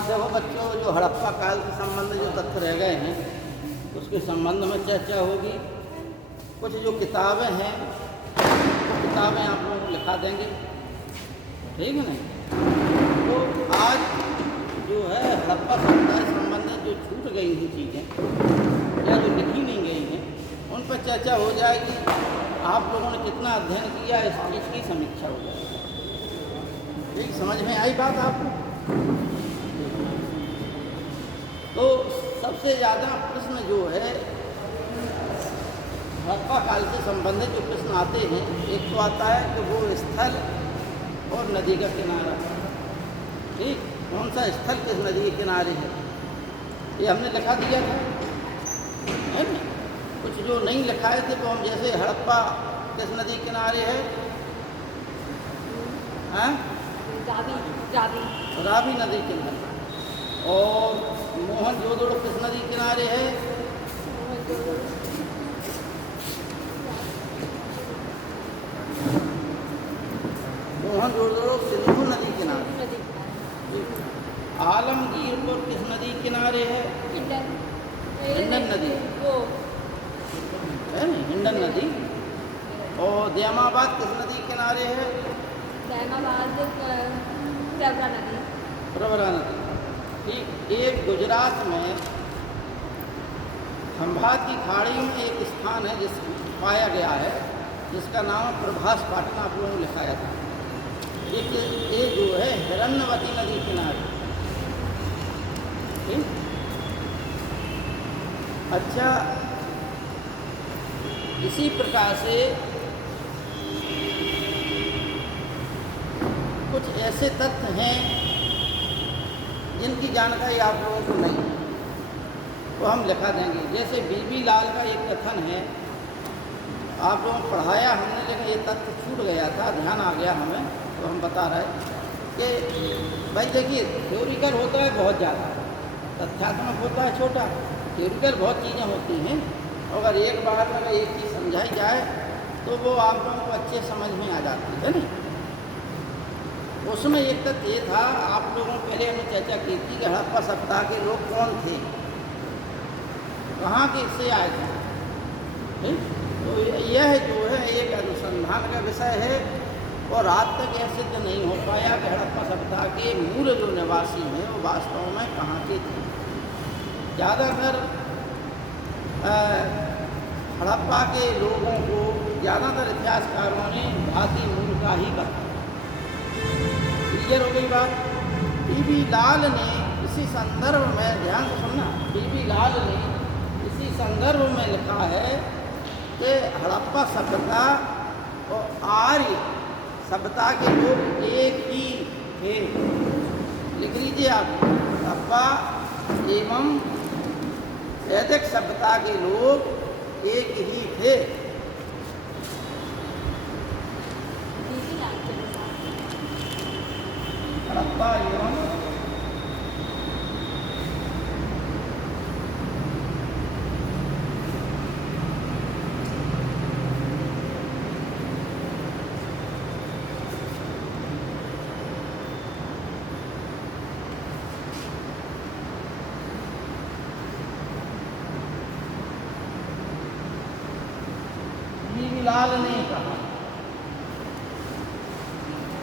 देखो बच्चों, जो हड़प्पा काल के संबंध जो तथ्य रह गए हैं उसके संबंध में चर्चा होगी। कुछ जो किताबें हैं वो किताबें आप लोगों को लिखा देंगे, ठीक है ना। तो आज जो है हड़प्पा समुदाय संबंधित जो छूट गई हैं चीज़ें या जो लिखी नहीं गई हैं उन पर चर्चा हो जाएगी। आप लोगों ने कितना अध्ययन किया इस चीज़ की समीक्षा हो जाएगी। ठीक, समझ में आई बात आपको? तो सबसे ज़्यादा प्रश्न जो है हड़प्पा काल से संबंधित जो प्रश्न आते हैं, एक तो आता है कि वो स्थल और नदी का किनारा, ठीक, कौन सा स्थल किस नदी के किनारे है, ये हमने लिखा दिया था, है ना। कुछ जो नहीं लिखाए थे तो हम जैसे हड़प्पा किस नदी के किनारे है, हाँ, रावी नदी के किनारे, और मोहनजोदड़ो किस नदी किनारे है, मोहनजोदड़ो सिंधु नदी किनारे। आलमगीरपुर किस नदी किनारे है, हिंडन नदी है ना, हिंडन नदी। और दयामाबाद किस नदी किनारे है, प्रवरा नदी। ठीक, एक गुजरात में खंभात की खाड़ी में एक स्थान है जिस पाया गया है जिसका नाम प्रभास पाटन आप लोगों ने लिखाया था। ये जो है हिरण्यवती नदी किनारे, ठीक। अच्छा, इसी प्रकार से कुछ ऐसे तथ्य हैं जिनकी जानकारी आप लोगों को नहीं है, तो हम लिखा देंगे। जैसे बीबी लाल का एक कथन है, आप लोगों को पढ़ाया हमने, लेकिन ये तथ्य छूट गया था, ध्यान आ गया हमें, तो हम बता रहे कि भाई देखिए, थ्योरिकल होता है बहुत ज़्यादा, तथ्यात्मक होता है छोटा। थ्योरिकल बहुत चीज़ें होती हैं, अगर एक बार में अगर एक चीज़ समझाई जाए तो वो आप लोगों को अच्छे समझ में आ जाती है ना। उसमें एक तथ्य ये था, आप लोगों पहले हमने चर्चा की थी कि हड़प्पा सप्ताह के लोग कौन थे, कहाँ के से आए थे, ठीक। तो यह जो है एक अनुसंधान का विषय है और आज तक यह सिद्ध नहीं हो पाया कि हड़प्पा सप्ताह के मूल जो निवासी हैं वो वास्तव में कहाँ के थे। ज़्यादातर हड़प्पा के लोगों को ज़्यादातर इतिहासकारों ने भारतीय मूल का ही बताया। क्लियर हो गई बात। बीबी लाल ने इसी संदर्भ में, ध्यान से सुनना, बीबी लाल ने इसी संदर्भ में लिखा है कि हड़प्पा सभ्यता और आर्य सभ्यता के लोग एक ही थे। लिख लीजिए आप, हड़प्पा एवं वैदिक सभ्यता के लोग एक ही थे। हड़प्पा एवं लाल ने कहा।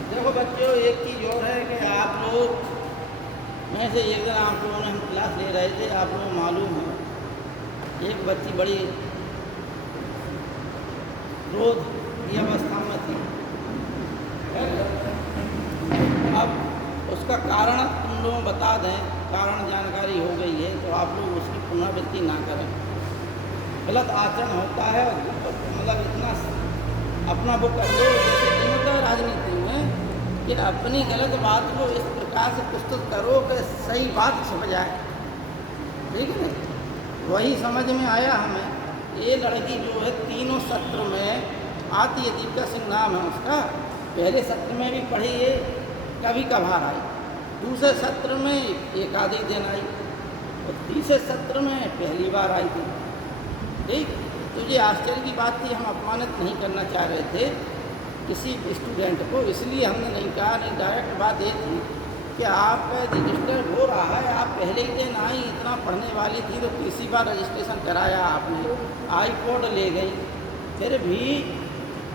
देखो बच्चों, एक चीज़ और है कि आप लोग में से एक दिन आप लोगों ने हम क्लास ले रहे थे, आप लोगों को मालूम है एक बच्ची बड़ी क्रोध की अवस्था में थी। अब उसका कारण तुम लोगों बता दें, कारण जानकारी हो गई है तो आप लोग उसकी पुनरावृत्ति ना करें। गलत आचरण होता है, मतलब इतना अपना वो कर लो जैसे नहीं होता राजनीति में कि अपनी गलत बात को इस प्रकार से प्रस्तुत करो कि सही बात समझ आए, ठीक है ना। वही समझ में आया हमें। ये लड़की जो है तीनों सत्र में आती है, दीपिका सिंह नाम है उसका, पहले सत्र में भी पढ़ी है, कभी कभार आई, दूसरे सत्र में एक आधे दिन आई और तीसरे सत्र में पहली बार आई थी, ठीक। तो ये आश्चर्य की बात थी, हम अपमानित नहीं करना चाह रहे थे, किसी स्टूडेंट को, इसलिए हमने नहीं कहा। नहीं, डायरेक्ट बात ये थी कि आपका रजिस्टर हो रहा है, आप पहले ही दिन आई, इतना पढ़ने वाली थी तो तीसरी बार रजिस्ट्रेशन कराया आपने, आईपॉड ले गई। फिर भी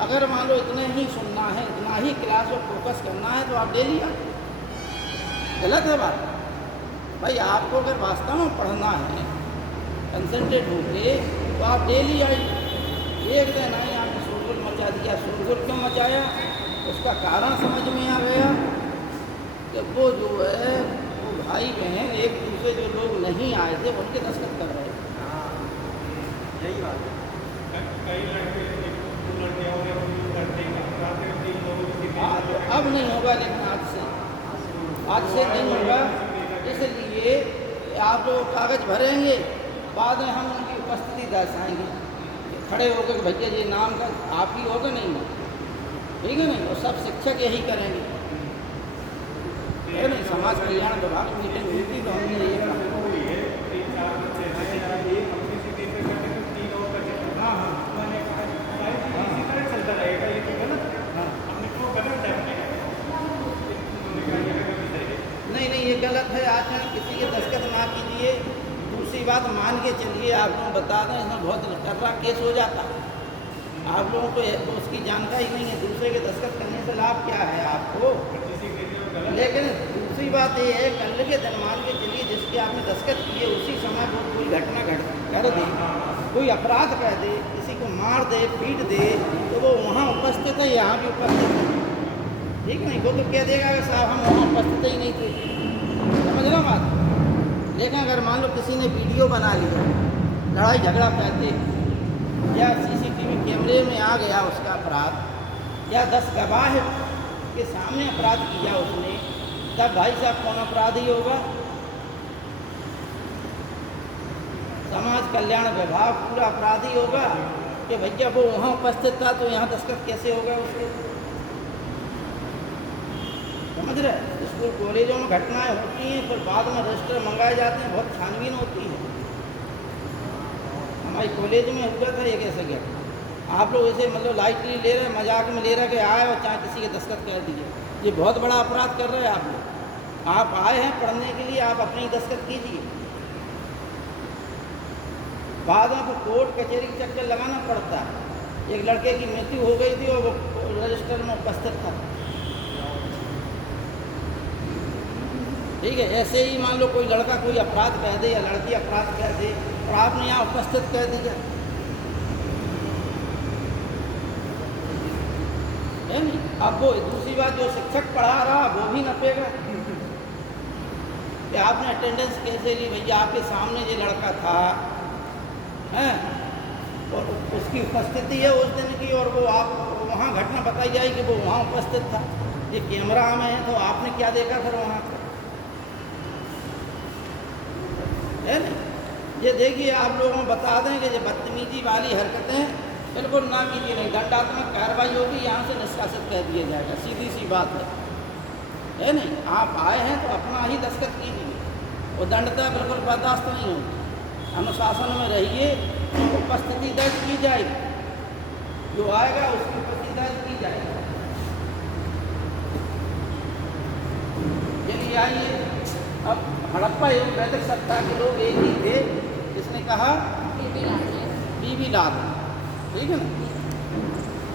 अगर मान लो इतने ही सुनना है, इतना ही क्लास में फोकस करना है तो आप डेली आए। गलत है बात भाई। आपको अगर वास्तव में पढ़ना है कंसंट्रेट होके तो आप डेली आई। एक दिन आई, आपने शोरगुल मचा दिया। शोरगुल क्यों मचाया? उसका कारण समझ में आ गया कि वो जो है वो भाई बहन एक दूसरे जो लोग नहीं आए थे उनके दस्तखत कर रहे थे। यही बात है। कई लड़के अब नहीं होगा, लेकिन आज से नहीं होगा। इसलिए आप लोग कागज़ भरेंगे, बाद में हम उनकी उपस्थिति दर्शाएंगे, खड़े होकर कि भैया ये नाम का आप ही होगा, नहीं हो, ठीक है नहीं। और सब शिक्षक यही करेंगे, है नहीं। समाज कल्याण विभाग मीटिंग हुई थी तो हमने ये कहा। नहीं, ये गलत है। आचरण किसी के दस्तखत ना कीजिए। दूसरी बात, मान के चलिए आप लोग बता दें, इसमें बहुत तगड़ा केस हो जाता। आप लोगों को तो उसकी जानकारी नहीं है, दूसरे के दस्तखत करने से लाभ क्या है आपको। लेकिन दूसरी बात ये है, कल के दिन मान के चलिए जिसके आपने दस्तखत किए उसी समय वो कोई घटना कर दे, कोई अपराध कर दे, किसी को मार दे, पीट दे, तो वो वहाँ उपस्थित है, यहाँ भी उपस्थित है, ठीक नहीं। वो तो कह देगा कि साहब हम वहाँ उपस्थित ही नहीं थे, समझ लो बात। लेकिन अगर मान लो किसी ने वीडियो बना लिया, लड़ाई झगड़ा करते, या CCTV कैमरे में आ गया उसका अपराध, या 10 गवाह के सामने अपराध किया उसने, तब भाई साहब कौन अपराधी होगा? समाज कल्याण विभाग पूरा अपराधी होगा कि भैया वो वहाँ उपस्थित था तो यहाँ दस्तखत कैसे होगा उसके। समझ रहे? स्कूल कॉलेजों में घटनाएं होती हैं, फिर बाद में रजिस्टर मंगाए जाते हैं, बहुत छानबीन होती है। हमारे कॉलेज में हुआ था एक ऐसा घटना। आप लोग इसे मतलब लाइटली ले रहे, मजाक में ले रहे कि आए और चाहे किसी के दस्तखत कर दिए, ये बहुत बड़ा अपराध कर रहे हैं आप लोग। आप आए हैं पढ़ने के लिए, आप अपनी दस्तखत कीजिए। बाद में तो कोर्ट कचहरी के चक्कर लगाना पड़ता है। एक लड़के की मृत्यु हो गई थी और वो रजिस्टर में उपस्थित था, ठीक है। ऐसे ही मान लो कोई लड़का कोई अपराध कह दे या लड़की अपराध कह दे और आपने यहाँ उपस्थित कह दिया, है नहीं। अब वो दूसरी बात, जो शिक्षक पढ़ा रहा वो भी नपेगा कि आपने अटेंडेंस कैसे ली। भैया आपके सामने ये लड़का था, हैं, और उसकी उपस्थिति है उस दिन की, और वो आप वहाँ घटना बताई जाए कि वो वहाँ उपस्थित था। ये कैमरा में है तो आपने क्या देखा फिर वहाँ पर, है नहीं। ये देखिए आप लोगों को बता दें कि ये बदतमीजी वाली हरकतें बिल्कुल ना कीजिए, नहीं दंडात्मक कार्रवाई होगी, यहाँ से निष्कासित कर दिया जाएगा, सीधी सी बात है नहीं। आप आए हैं तो अपना ही दस्तखत कीजिए, वो दंडता बिल्कुल बर्दाश्त नहीं होगी। अनुशासन में रहिए, उपस्थिति दर्ज की जाएगी, जो आएगा उसकी उपस्थिति दर्ज की जाएगी। चलिए आइए, अब हड़प्पा एवं वैदिक सत्ता के लोग एक ही थे, जिसने कहा बीबी लाल, ठीक है ना।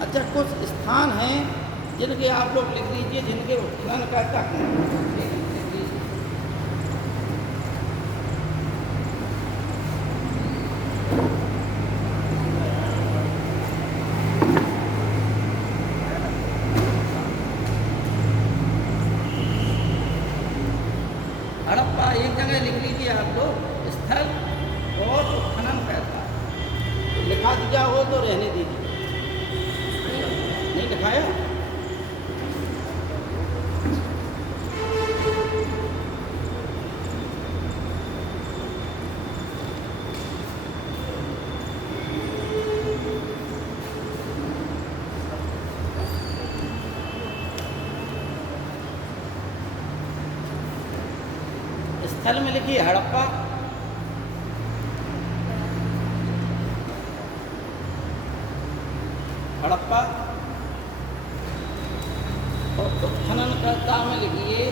अच्छा, कुछ स्थान हैं जिनके आप लोग लिख लीजिए, जिनके उत्खनन करता है। हड़प्पा एक जगह लिख लीजिए आप लोग, स्थल और उत्खनन करता है। लिखा दिया हो तो रहने दीजिए, नहीं लिखाया। स्थल में लिखिए हड़प्पा, हड़प्पा विशेषता में लिखिए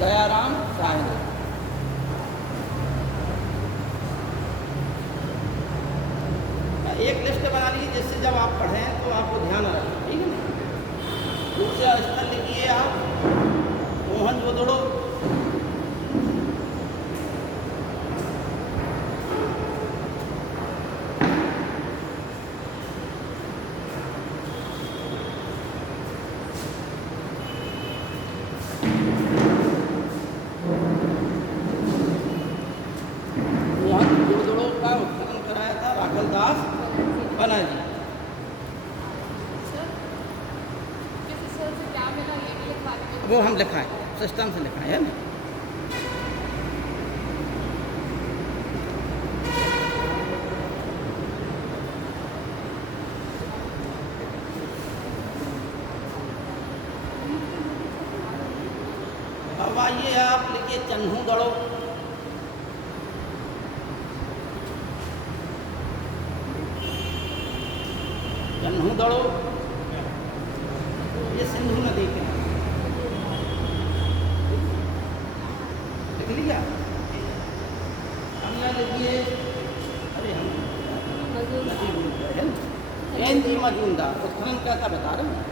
दयाराम साहिल। एक लिस्ट बना लीजिए जिससे जब आप पढ़ें तो आपको ध्यान रहे, ठीक है ना। दूसरा स्थल लिखिए आप मोहनजोदड़ो। मोहनजोदड़ो का उत्खनन कराया था राखलदास बनर्जी। वो हम लिखा है, सिस्टम से लिखा है ना। अब आइए आप लिखिए चन्हू दड़ो। चन्हू दड़ो ये सिंधु नदी के लिख लिया। अगला लिखिए, अरे हम एन जी मजूमदार उत्खनन करता बता रहे हैं।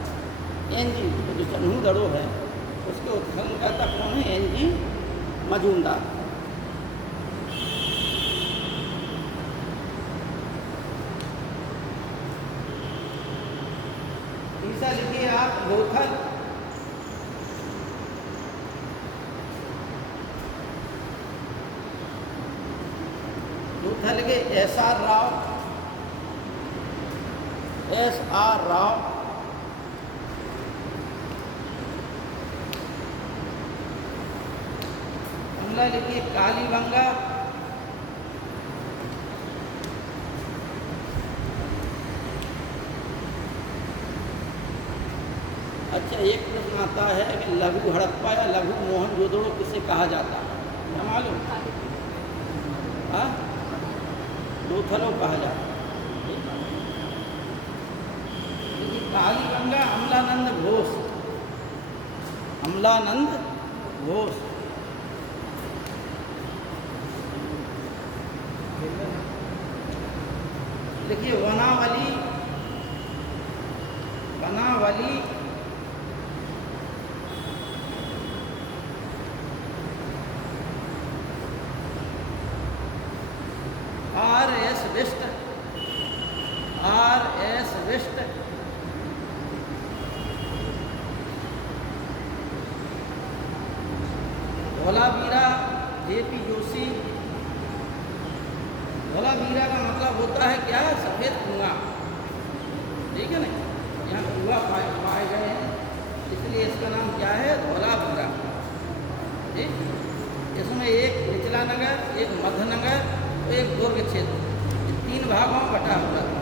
एन जी जो चन्हू दड़ो है उसके उत्खनन करता कौन है? N G Majumdar. तीसरा लिखिए आप लोथल। लोथल के एस आर राव। अगला लिखिए कालीबंगा। अच्छा, एक प्रश्न आता है कि लघु हड़प्पा या लघु मोहनजोदड़ो किसे कहा जाता है? क्या मालूम? हाँ, लोथलो कहा जाता है। कालीबंगा अमलानंद घोष। अमलानंद घोष। देखिए Banawali. Banawali R S. Bisht. R S. Bisht. Dholavira J P. Joshi. Dholavira का मतलब होता है क्या? सफ़ेद कुआं, ठीक है ना। यहाँ कुआं पाए गए हैं इसलिए इसका नाम क्या है? धौलावीरा। ठीक, इसमें एक निचला नगर, एक मध्य नगर, एक दुर्ग क्षेत्र, 3 भागों में बटा हुआ था।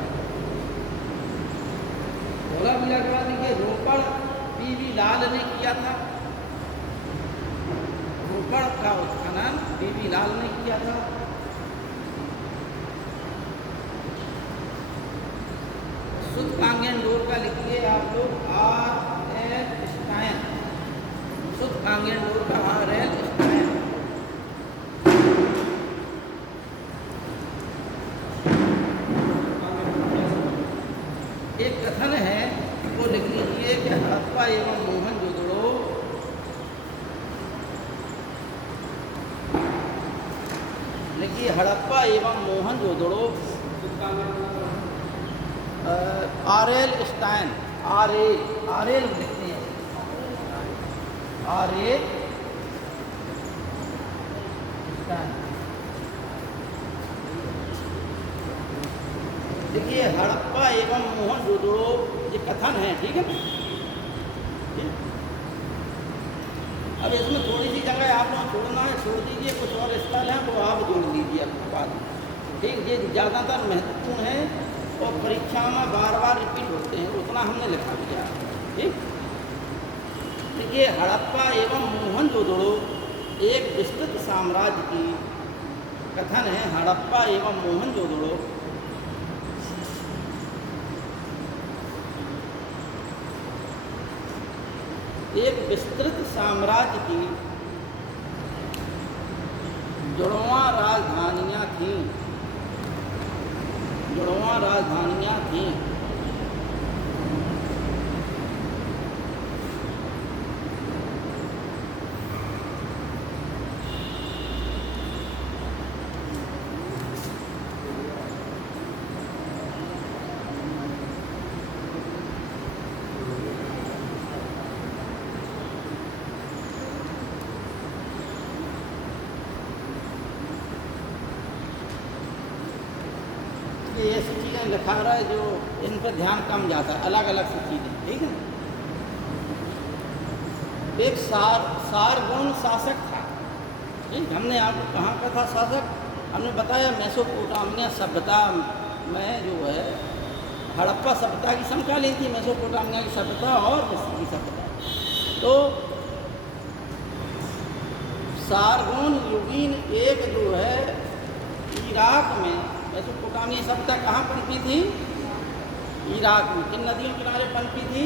धौलावीरा के बाद देखिए रोपड़ पी.वी. लाल ने किया था। रोपड़ का उत्खनन पी.वी. लाल ने किया था। शुद्ध कांगेंडोर का लिखिए आप लोग आर.एल. स्टाइन। शुद्ध कांगेंडोर का आर.एल. स्टाइन। एक कथन है वो लिख लीजिए कि हड़प्पा एवं मोहनजोदड़ो लिखिए हड़प्पा एवं मोहनजोदड़ो आर.एल. स्टाइन। आर.एल. लिखते हैं। आर.एल. स्टाइन। देखिए हड़प्पा एवं मोहनजोदड़ो ये कथन है, ठीक है ना। अब इसमें थोड़ी सी जगह आप लोग छोड़ना है, छोड़ दीजिए। कुछ और स्थल हैं वो आप जोड़ लीजिए अपने बाद में, ठीक। ये ज़्यादातर महत्वपूर्ण है और परीक्षा में बार बार रिपीट होते हैं, उतना हमने लिखा दिया, ठीक। देखिए हड़प्पा एवं मोहनजोदड़ो एक विस्तृत साम्राज्य की कथन है। हड़प्पा एवं मोहनजोदड़ो एक विस्तृत साम्राज्य की जुड़वां राजधानियाँ थीं, जुड़वां राजधानियाँ थीं। ये ऐसी चीज़ें लिखा रहा है जो इन पर ध्यान कम जाता है, अलग अलग सी चीज़ें, ठीक है। एक सारगोन शासक था, ठीक। हमने आपको कहाँ का था शासक, हमने बताया मेसोपोटामिया सभ्यता में जो है हड़प्पा सभ्यता की समकालीन थी, मेसोपोटामिया की सभ्यता और मिस्र की सभ्यता। तो सारगोन युगीन एक जो है इराक में, मेसोपोटामिया सभ्यता कहाँ पनपी थी? इराक में। किन नदियों किनारे पनपी थी?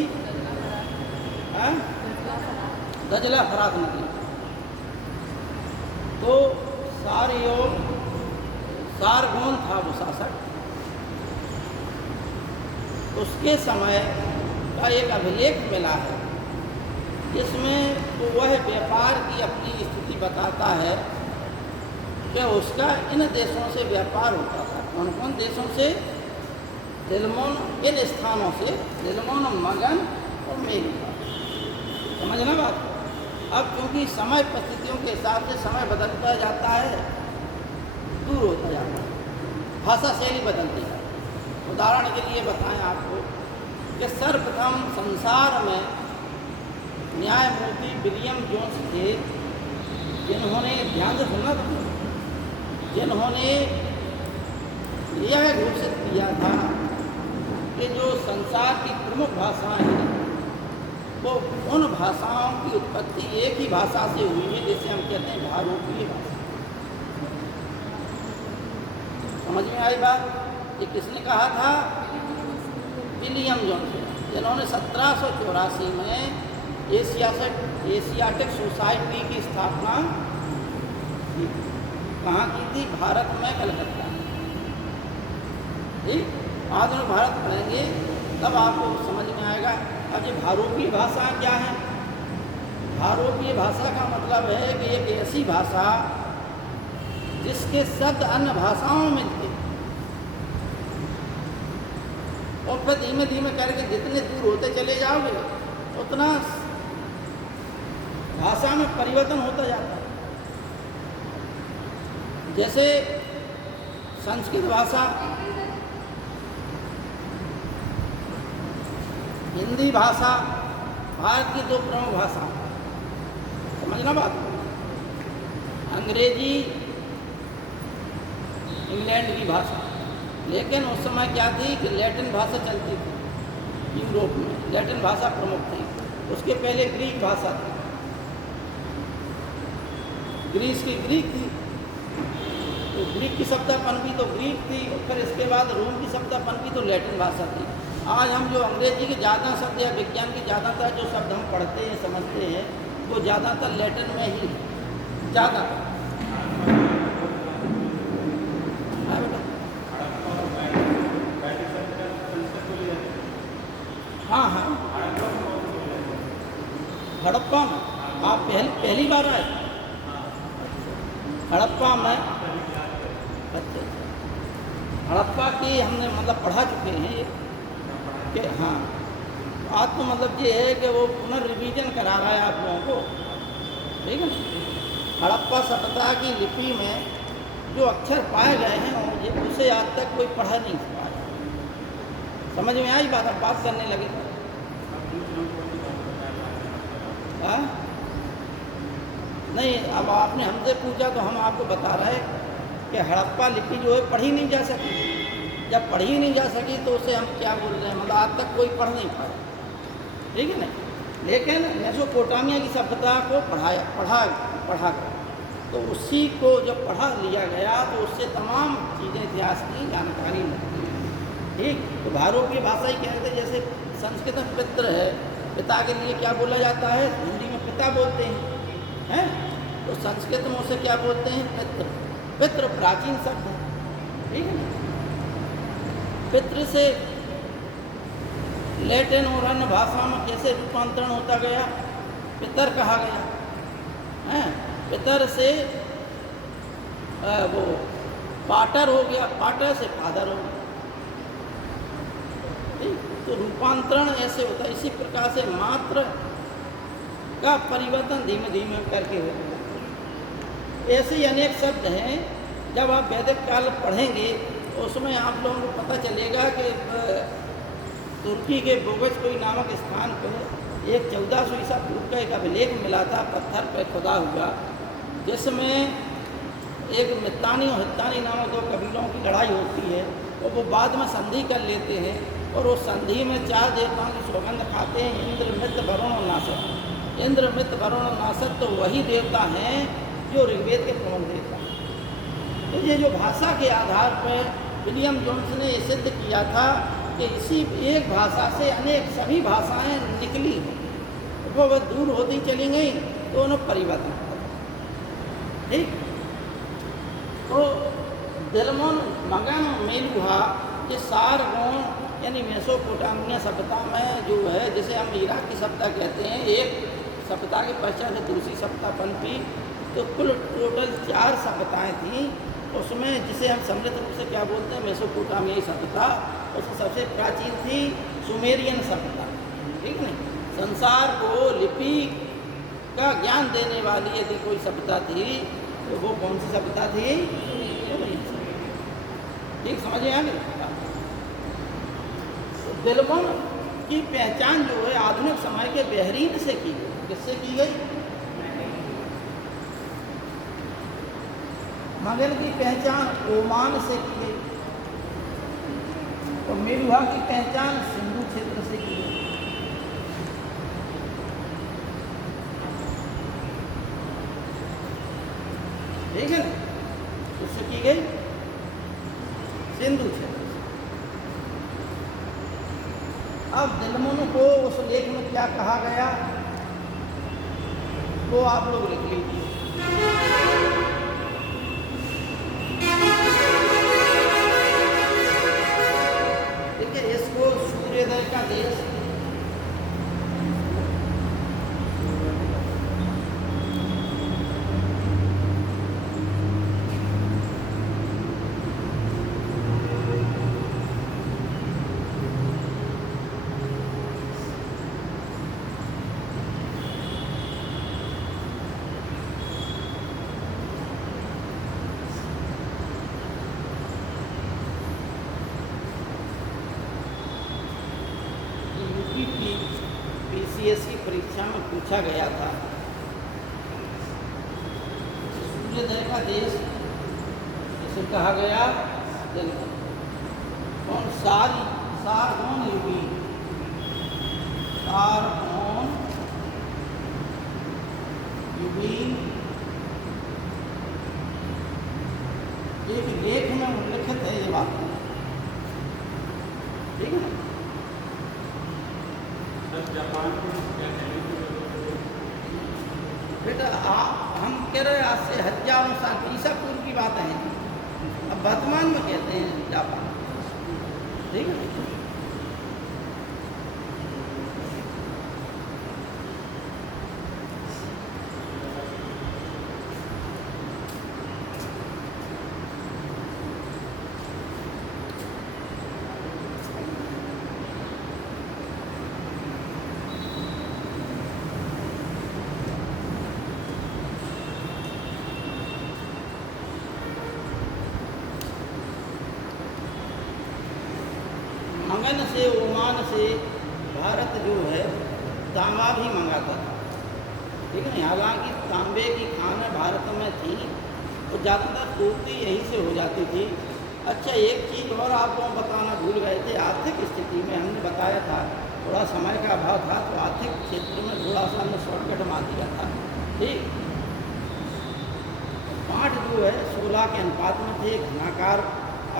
दजला फरात नदी। तो सारगोन था वो शासक। उसके समय का एक अभिलेख मिला है जिसमें तो वह व्यापार की अपनी स्थिति बताता है कि उसका इन देशों से व्यापार होता था। कौन कौन देशों से? दिलमोन, इन स्थानों से दिलमोन, मगन और मेलिका। समझना बात। अब क्योंकि समय परिस्थितियों के हिसाब से समय बदलता जाता है, दूर होता जाता है, भाषा शैली बदलती है। उदाहरण के लिए बताएं आपको कि सर्वप्रथम संसार में न्यायमूर्ति विलियम जोन्स थे, जिन्होंने, ध्यान से सुनना, जिन्होंने यह घोषित किया था कि जो संसार की प्रमुख भाषाएं हैं वो उन भाषाओं की उत्पत्ति एक ही भाषा से हुई है, जिसे हम कहते हैं भारोपीय भाषा। समझ में आई बात? ये किसने कहा था? विलियम जोन्स, जिन्होंने 1784 में एशियाटिक सोसाइटी की स्थापना की। कहाँ की थी? भारत में, कलकत्ता। ठीक, आज हम भारत पढ़ेंगे तब आपको समझ में आएगा। अब ये भारोपीय भाषा क्या है? भारोपीय भाषा का मतलब है कि एक ऐसी भाषा जिसके शब्द अन्य भाषाओं में मिलते, और फिर धीमे धीमे करके जितने दूर होते चले जाओगे उतना भाषा में परिवर्तन होता जाता है। जैसे संस्कृत भाषा, हिंदी भाषा भारत की दो प्रमुख भाषा, समझना बात। अंग्रेजी इंग्लैंड की भाषा, लेकिन उस समय क्या थी कि लैटिन भाषा चलती थी यूरोप में, लैटिन भाषा प्रमुख थी। उसके पहले ग्रीक भाषा थी, ग्रीस की ग्रीक थी, तो ग्रीक की सभ्यता पनपी तो ग्रीक थी, और फिर इसके बाद रोम की सभ्यता पनपी तो लैटिन भाषा थी। आज हम जो अंग्रेजी के ज़्यादा शब्द या विज्ञान के ज़्यादातर जो शब्द हम पढ़ते हैं, समझते हैं, वो ज़्यादातर लैटिन में ही ज़्यादा। हाँ हाँ, हड़प्पा में आप पहली बार आए? हड़प्पा में, अच्छा, हड़प्पा की हमने मतलब पढ़ा चुके हैं कि हाँ, आज तो मतलब ये है कि वो पुनर्रिवीजन करा रहा है आप लोगों को, ठीक है। हड़प्पा सभ्यता की लिपि में जो अक्षर पाए गए हैं उसे आज तक कोई पढ़ा नहीं पाया। समझ में आई बात? अब बात करने लगे। हाँ नहीं, अब आपने हमसे पूछा तो हम आपको बता रहे हैं कि हड़प्पा लिपि जो है पढ़ी नहीं जा सकी। जब पढ़ी नहीं जा सकी तो उसे हम क्या बोल रहे हैं, मतलब आज तक कोई पढ़ नहीं पाया, ठीक है ना। लेकिन मेसोपोटामिया की सभ्यता को पढ़ा गया, तो उसी को जब पढ़ा लिया गया तो उससे तमाम चीज़ें इतिहास की जानकारी मिलती है, ठीक। तो भारोपीय भाषा ही कहते हैं, जैसे संस्कृत में पितृ है, पिता के लिए क्या बोला जाता है? हिंदी में पिता बोलते हैं। तो संस्कृत में उसे क्या बोलते हैं? पितृ। पितृ प्राचीन शब्द है, ठीक है ना। पितृ से लैटिन और अन्य भाषा में कैसे रूपांतरण होता गया? पितर कहा गया। पितर से वो पाटर हो गया, पाटर से फादर हो गया। तो रूपांतरण ऐसे होता है। इसी प्रकार से मात्र का परिवर्तन धीमे धीमे करके होता है। ऐसे ही अनेक शब्द हैं। जब आप वैदिक काल पढ़ेंगे उसमें आप लोगों को पता चलेगा कि तुर्की के बोगस कोई नामक स्थान पर एक 1400 ईसा पूर्व का एक अभिलेख मिला था, पत्थर पर खुदा हुआ, जिसमें एक मित्तानी और हित्तानी नामक दो कबीलों की लड़ाई होती है और वो बाद में संधि कर लेते हैं और उस संधि में 4 देवताओं की सौगंध खाते हैं, इंद्र, मित्र, वरुण और नासक। इंद्र, मित्र, वरुण और नासक तो वही देवता हैं जो ऋग्वेद के प्रमुख देवता हैं। तो ये जो भाषा के आधार पर विलियम जोन्स ने ये सिद्ध किया था कि इसी एक भाषा से अनेक सभी भाषाएं निकली हैं, वो दूर होती चली गई तो उन्हें परिवर्तन हुआ। ठीक। तो दिलमन, मगन, मेलुहा, ये सारगोन यानी मेसोपोटामिया सभ्यता में जो है, जिसे हम इराक की सभ्यता कहते हैं, एक सभ्यता के पश्चात से दूसरी सभ्यता पनपी। तो कुल टोटल 4 सभ्यताएँ थीं। उसमें जिसे हम समृद्ध रूप से क्या बोलते हैं, मेसोपोटामियाई सभ्यता। उसमें सबसे प्राचीन थी सुमेरियन सभ्यता, ठीक है। संसार को लिपि का ज्ञान देने वाली यदि कोई सभ्यता थी तो वो कौन सी सभ्यता थी? ठीक, समझ में आ गया। तो दिलमन की पहचान जो है आधुनिक समय के बेहरीन से की गई। किससे की गई? मगन की पहचान ओमान से की गई और मेलुहा की पहचान सिंधु क्षेत्र से की गई। ठीक है ना, उससे की गई सिंधु क्षेत्र से। अब दिलमन को उस लेख में क्या कहा गया वो आप लोग लिख लीजिए। ठीक है, इसको सूर्योदय का देश, PCSE परीक्षा में पूछा गया था। सूर्योदय का देश इसे कहा गया दिलमन। कौन? सारगोन युगी, सारगोन युगी एक लेख में उल्लिखित है ये बात, ठीक है ना। जापान बेटा हम कह रहे हैं आज से हजारों साल ईसा पूर्व की बात है, अब वर्तमान में कहते हैं जापान, ठीक है। मंगन से, ओमान से भारत जो है तांबा भी मंगाता था, ठीक है। हालांकि तांबे की खानें भारत में थी तो ज़्यादातर पूर्ति यहीं से हो जाती थी। अच्छा, एक चीज़ और आप लोग बताना भूल गए थे। आर्थिक स्थिति में हमने बताया था, थोड़ा समय का अभाव था तो आर्थिक क्षेत्र में थोड़ा सा हमने शॉर्टकट मार दिया था, ठीक। पाठ जो है 16 के अनुपात में थे, घनाकार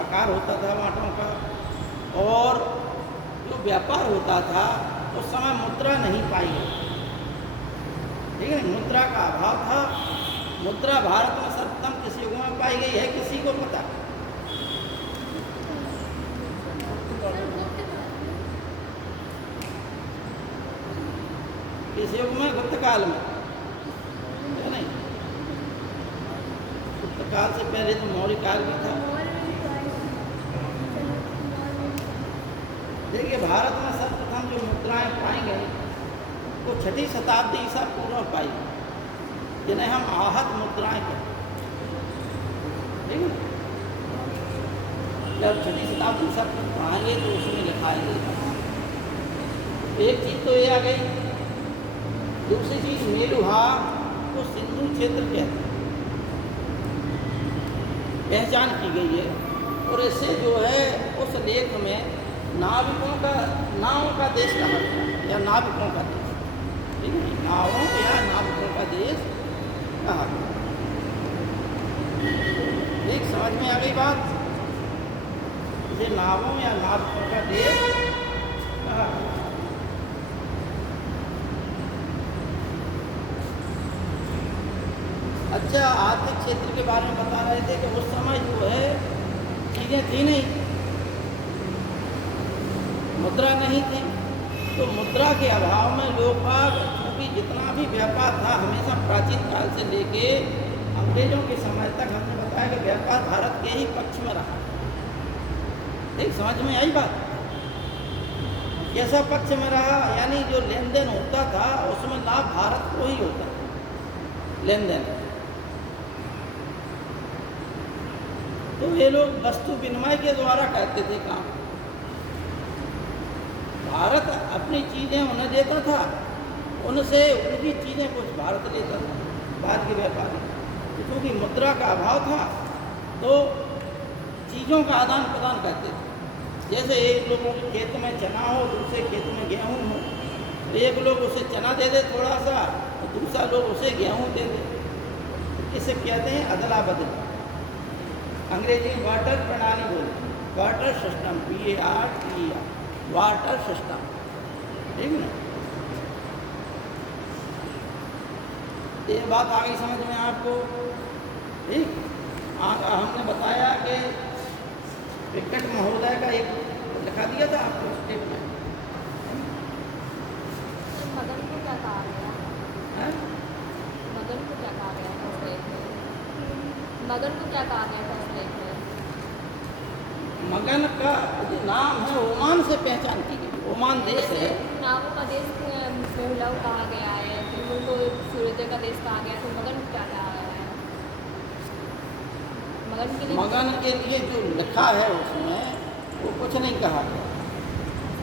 आकार होता था माठों का, और जो व्यापार होता था उस समय मुद्रा नहीं पाई गई। ठीक है, मुद्रा का अभाव था। मुद्रा भारत में सर्वप्रथम किस युग में पाई गई है, किसी को पता? किस युग में? गुप्त काल में, है नहीं? गुप्त काल से पहले तो मौर्य काल भी था। देखिए, भारत में सर्वप्रथम जो मुद्राएं पाई गई वो 6ठी शताब्दी ईसा पूर्व में पाई गई, जिन्हें हम आहत मुद्राएं कहते हैं। ठीक है, जब 6ठी शताब्दी ईसा पूर्व पढ़ाएंगे तो उसमें लिखाई गई। एक चीज़ तो ये आ गई। दूसरी चीज़, मेलुहार को सिंधु क्षेत्र कहते हैं, पहचान की गई है। और इससे जो है उस लेख में नाविकों का, नावों का देश कहा गया है, या नाविकों का देश। ठीक है, नावों या नाविकों का देश कहा गया। एक समझ में आ गई बात? इसे नावों या नाविकों का देश कहा गया। अच्छा, आर्थिक क्षेत्र के बारे में बता रहे थे कि उस समय जो है चीज़ें थी नहीं, मुद्रा नहीं थी। तो मुद्रा के अभाव में लोग बाग, क्योंकि जितना भी व्यापार था हमेशा प्राचीन काल से लेके अंग्रेजों के समय तक, हमने बताया कि व्यापार भारत के ही पक्ष में रहा। ठीक, समझ में आई बात? कैसा पक्ष में रहा? यानी जो लेन देन होता था उसमें लाभ भारत को ही होता था, लेन देन। तो ये लोग वस्तु विनिमय के द्वारा करते थे काम। भारत अपनी चीज़ें उन्हें देता था, उनसे उनकी चीज़ें कुछ भारत लेता था, बाद के व्यापारी। क्योंकि मुद्रा का अभाव था तो चीज़ों का आदान प्रदान करते थे। जैसे एक लोगों के खेत में चना हो, दूसरे खेत में गेहूँ हो, तो एक लोग उसे चना दे दे थोड़ा सा, और दूसरा लोग उसे गेहूँ दे दे। इसे कहते हैं अदला बदली। अंग्रेजी में वाटर प्रणाली बोलते हैं, water system, WATER, water system. ठीक है ना? ये बात आ गई समझ में आपको? ठीक, हमने बताया कि विकट महोदय का एक लिखा दिया था आपको स्टेटमेंट। मदन को क्या कहा गया? है? मदन को क्या कहा गया था उस लेख में? मगन को क्या कहा गया था उस लेख में? मगन का जो नाम है ओमान से पहचान की गई। ओमान देश है। नावों का देश मेहुलव कहा गया है, फिर उनको सूर्योदय का देश कहा गया, तो मगन को क्या कहा गया है? मगन के लिए, मगन के लिए जो लिखा है उसमें वो कुछ नहीं कहा गया।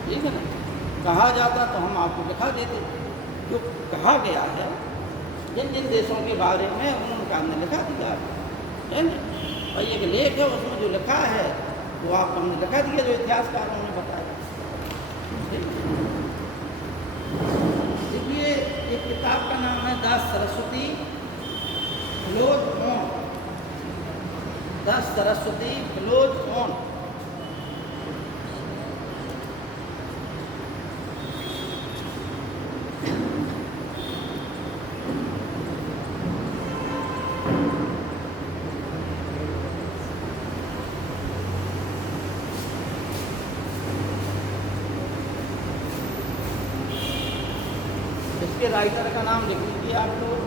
ठीक है ना? कहा जाता तो हम आपको लिखा देते। जो कहा गया है जिन जिन देशों के बारे में उनका हमने लिखा दिया है ना। और एक लेख है उसमें जो लिखा है वो आपको हमने लिखा दिया, जो इतिहासकारों ने बताया। देखिए, एक किताब का नाम है दास सरस्वती फ्लोज ऑन। दास सरस्वती फ्लोज ऑन। इसके राइटर का नाम लिख लीजिए आप लोग,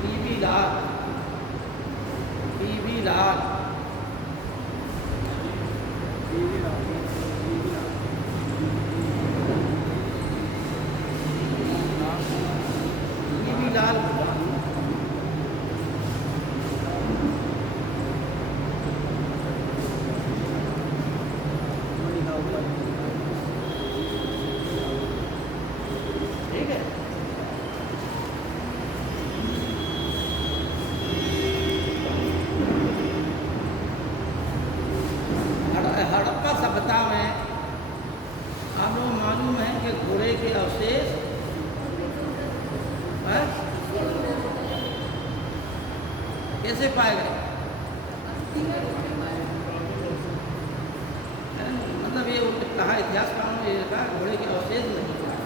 P V. Lal. P V. Lal. P V. Lal भगवान। ठीक है, हड़प्पा सभ्यता में आप लोग मालूम है कि घोड़े के अवशेष कैसे पाए गए? मतलब ये कहा इतिहासकारों ने ये लिखा घोड़े के अवशेष नहीं पाए,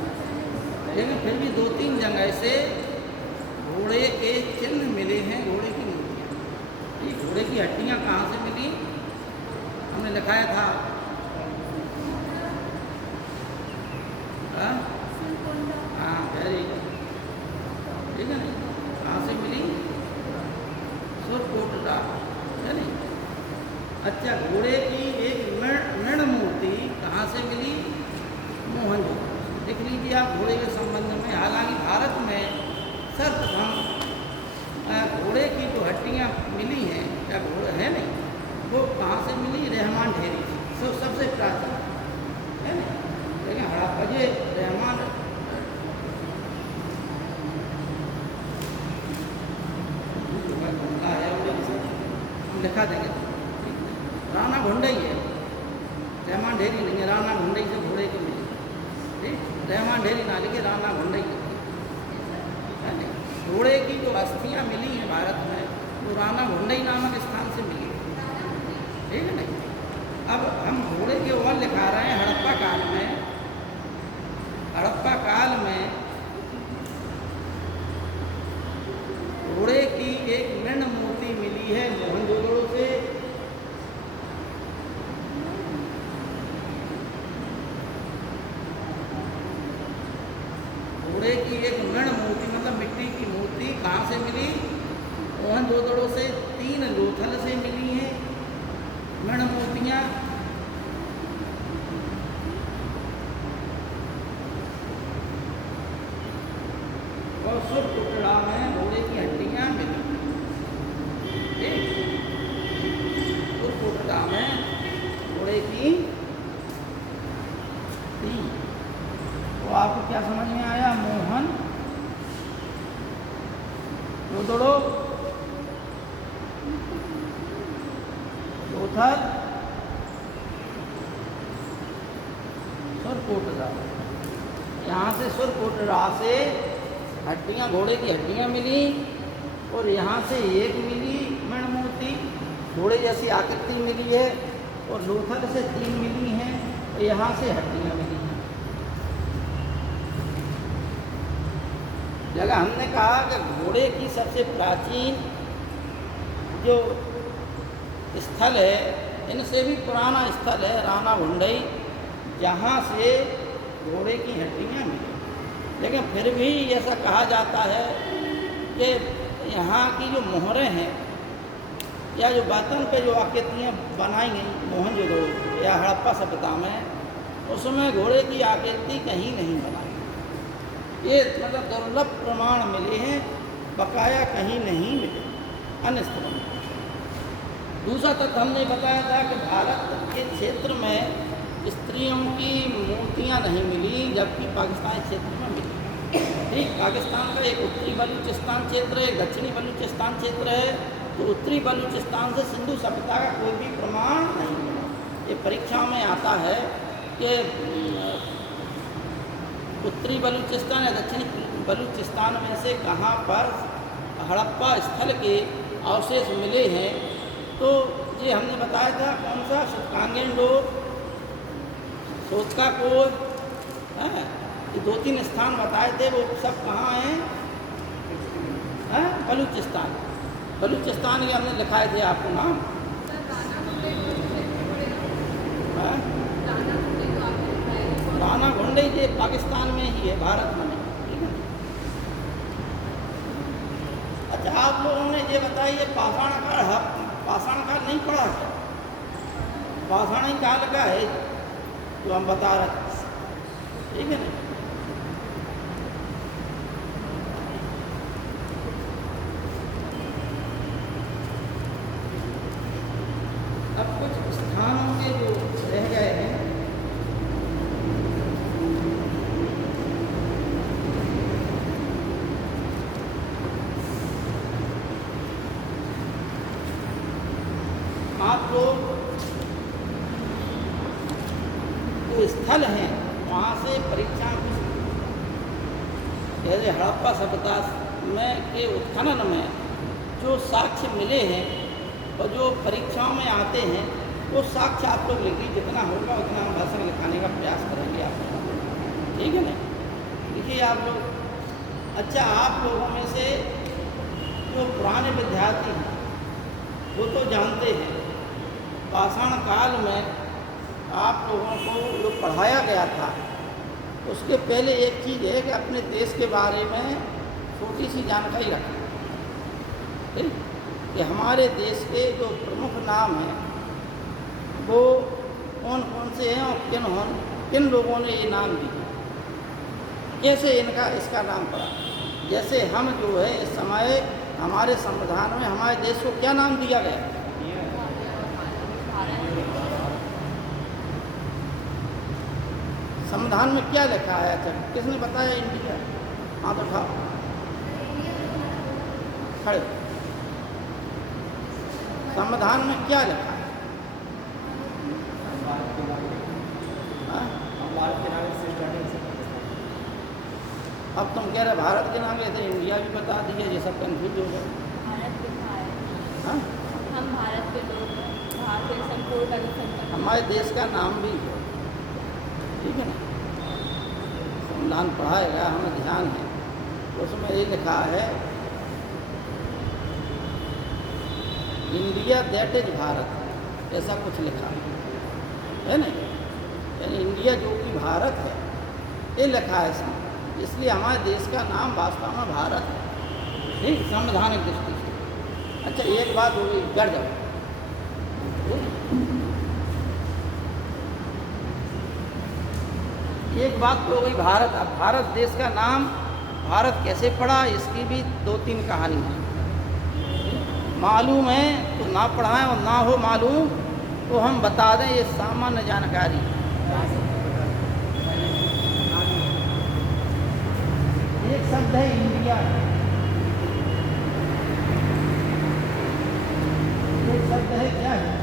लेकिन फिर भी 2-3 जगह से घोड़े के चिन्ह मिले हैं, घोड़े की मूर्तियाँ। ये घोड़े की हड्डियाँ कहाँ से मिली, हमने लिखाया था हाँ वेरी गुड, ठीक है नहीं, कहाँ से मिली, सुरकोटड़ा है नहीं। अच्छा, घोड़े की एक मृण मूर्ति कहाँ से मिली, मोहनजोदड़ो। लिख लीजिए आप घोड़े के संबंध में। हालांकि भारत में सर्वप्रथम घोड़े की जो हड्डियाँ मिली हैं, क्या घोड़ा है नहीं, वो कहाँ से मिली, रहमान ढेरी से, सबसे प्राचीन है नहीं। लेकिन हड़प्पा ये रहमान लिखा देंगे, राणा घुंडई है, रहमान ढेरी नहीं है। राणा घुंडई से घोड़े की मिली, ठीक, रहमान ढेरी ना लिखे, राणा घुंडई है नहीं। घोड़े की जो अस्थियाँ मिली हैं भारत में, वो राणा घुंडई नामक स्थान से मिली, ठीक है नहीं। अब हम घोड़े के और लिखा रहे हैं हड़प्पा काल में। हड़प्पा काल में घोड़े की एक मृण मूर्ति मिली है मोहनजोदड़ो से। घोड़े की एक मृण मूर्ति मतलब मिट्टी की मूर्ति कहाँ से मिली, मोहनजोदड़ो से। 3 लोथल से मिली हैं मृण मूर्तियाँ। और सुरकोटड़ा में घोड़े की हड्डियाँ मिली, ठीक, सुरकोटड़ा में घोड़े की थी। तो आपको क्या समझ में आया, मोहन जोदड़ो, लोथल, सुरकोटड़ा। यहाँ से सुरकोटड़ा से हड्डियाँ, घोड़े की हड्डियाँ मिली, और यहाँ से एक मिली मृण मूर्ति, घोड़े जैसी आकृति मिली है, और लोथल से 3 मिली हैं, और यहाँ से हड्डियाँ मिली हैं। जगह हमने कहा कि घोड़े की सबसे प्राचीन जो स्थल है, इनसे भी पुराना स्थल है राणा घुंडई, जहाँ से घोड़े की हड्डियाँ मिली। लेकिन फिर भी ऐसा कहा जाता है कि यहाँ की जो मोहरें हैं या जो बर्तन पे जो आकृतियाँ बनाई गई मोहनजोदड़ो या हड़प्पा सभ्यता में, उसमें घोड़े की आकृति कहीं नहीं बनाई। ये मतलब दुर्लभ प्रमाण मिले हैं, बकाया कहीं नहीं मिले अन्य स्थलों में। दूसरा तथ्य हमने बताया था कि भारत के क्षेत्र में स्त्रियों की मूर्तियाँ नहीं मिली, जबकि पाकिस्तानी क्षेत्र में मिली। ठीक, पाकिस्तान का एक उत्तरी बलूचिस्तान क्षेत्र है, एक दक्षिणी बलूचिस्तान क्षेत्र है। तो उत्तरी बलूचिस्तान से सिंधु सभ्यता का कोई भी प्रमाण नहीं मिला। ये परीक्षाओं में आता है कि उत्तरी बलूचिस्तान या दक्षिणी बलूचिस्तान में से कहाँ पर हड़प्पा स्थल के अवशेष मिले हैं। तो ये हमने बताया था, कौन सा, सुतकांगेंडो, सोतकाकोट, ये 2-3 स्थान बताए थे, वो सब कहाँ हैं, बलूचिस्तान। बलूचिस्तान के हमने लिखाए थे आपको नाम, राणा घुंडई ये पाकिस्तान में ही है, भारत में नहीं, ठीक है। अच्छा, आप लोगों ने ये बताइए पाषाण काल नहीं पढ़ा क्या? पाषाणी काल का है जो हम बता रहे थे, ठीक है ना। अब कुछ स्थानों के जो रह गए हैं, आप लोग जो स्थल हैं वहाँ से परीक्षा, जैसे हड़प्पा सभ्यता में के उत्खनन में जो साक्ष्य मिले हैं और जो परीक्षाओं में आते हैं, वो साक्ष्य आप लोग लिख लीजिए, जितना होगा उतना हम भाषण लिखाने का प्रयास करेंगे आप। ठीक है ना। देखिए आप लोग, अच्छा आप लोगों में से जो पुराने विद्यार्थी हैं वो तो जानते हैं पाषाण काल में आप लोगों को जो पढ़ाया गया था उसके पहले एक चीज़ है कि अपने देश के बारे में छोटी सी जानकारी रखें, ठीक, कि हमारे देश के जो प्रमुख नाम हैं वो कौन कौन से हैं और किन लोगों ने ये नाम दिए, कैसे इसका नाम पड़ा। जैसे हम जो है इस समय हमारे संविधान में हमारे देश को क्या नाम दिया गया? संविधान में क्या लिखा है? अच्छा किसने बताया? इंडिया। हाँ तो उठाओ, खड़े। संविधान में क्या लिखा है? हाँ? अब तुम कह रहे भारत के नाम लेते, इंडिया भी बता दिए, ये सब कन्फ्यूज हो गए। भारत लिखा है। हाँ? हम भारत के लोग हैं, भारतीय संपूर्ण लोकतंत्र। हमारे देश का नाम भी है, ठीक है ना। संविधान पढ़ाया गया, हमें ध्यान है, उसमें ये लिखा है इंडिया दैट इज भारत, ऐसा कुछ लिखा है ना। यानी इंडिया जो कि भारत है ये लिखा है इसमें, इसलिए हमारे देश का नाम वास्तव में भारत है, ठीक, संवैधानिक दृष्टि से। अच्छा एक बात हो गई, गढ़ जाओ, एक बात तो हो गई भारत। अब भारत देश का नाम भारत कैसे पड़ा, इसकी भी 2-3 कहानी है। मालूम है तो ना पढ़ाएं और ना हो मालूम तो हम बता दें, ये सामान्य जानकारी। एक शब्द है इंडिया, एक शब्द है क्या है?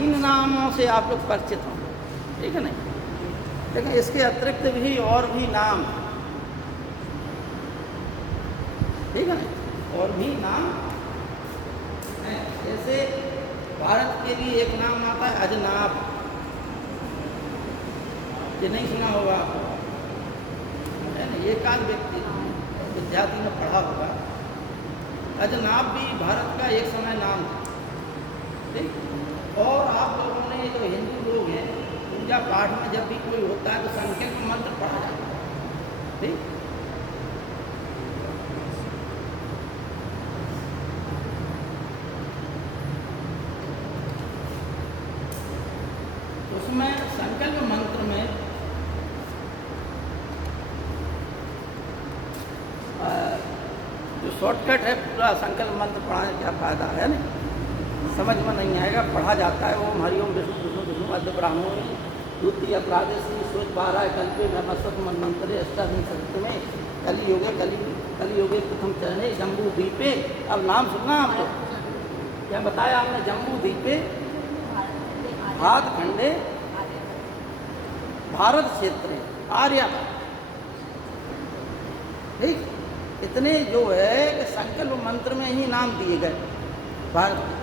इन नामों से आप लोग परिचित हों, ठीक है नहीं। लेकिन इसके अतिरिक्त भी और भी नाम, ठीक है ना, और भी नाम हैं। जैसे भारत के लिए एक नाम आता है अजनाब, ये नहीं सुना होगा आपको, है ना। एक आध व्यक्ति विद्यार्थी ने पढ़ा होगा, अजनाब भी भारत का एक समय नाम था, ठीक। और आप लोगों ने जो हिंदू लोग हैं पूजा पाठ में जब भी कोई होता है तो संकल्प मंत्र पढ़ा जाता है, ठीक। उसमें संकल्प मंत्र में जो शॉर्टकट है, पूरा संकल्प मंत्र पढ़ाने क्या फायदा है ना, समझ में नहीं आएगा। पढ़ा जाता है ओम हरिओम विष्णु विष्णु विष्णु अद्य ब्राह्मण द्वितीय अपराधे श्री सूर्य 12 कल्पे नमस्वत मनमंत्रे अष्टादश सत्य में कली योगे प्रथम चरणे जम्बू द्वीपे। अब नाम सुनना आपको, क्या बताया आपने? जम्बू द्वीपे हाथ खंडे भारत क्षेत्र आर्यावर्त, ठीक। इतने जो है संकल्प मंत्र में ही नाम दिए गए भारत के।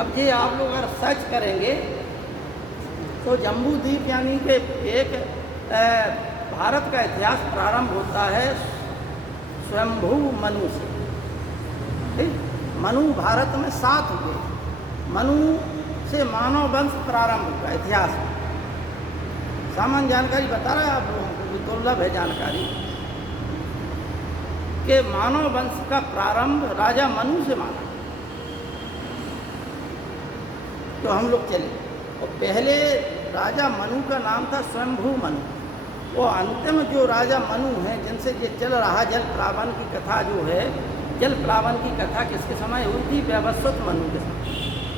अब ये आप लोग अगर सर्च करेंगे तो जम्बू द्वीप यानी कि एक भारत का इतिहास प्रारंभ होता है स्वयंभू मनु से, ठीक। मनु भारत में 7 हुए, मनु से मानव वंश प्रारंभ हुआ इतिहास में। सामान्य जानकारी बता रहा है आप लोगों को, दुर्लभ है जानकारी, कि मानव वंश का प्रारंभ राजा मनु से माना। तो हम लोग चले, और पहले राजा मनु का नाम था स्वयंभू मनु। वो अंतिम जो राजा मनु हैं जिनसे ये चल रहा जल प्लावन की कथा जो है, जल प्लावन की कथा किसके समय हुई थी? वैवस्वत मनु के समय।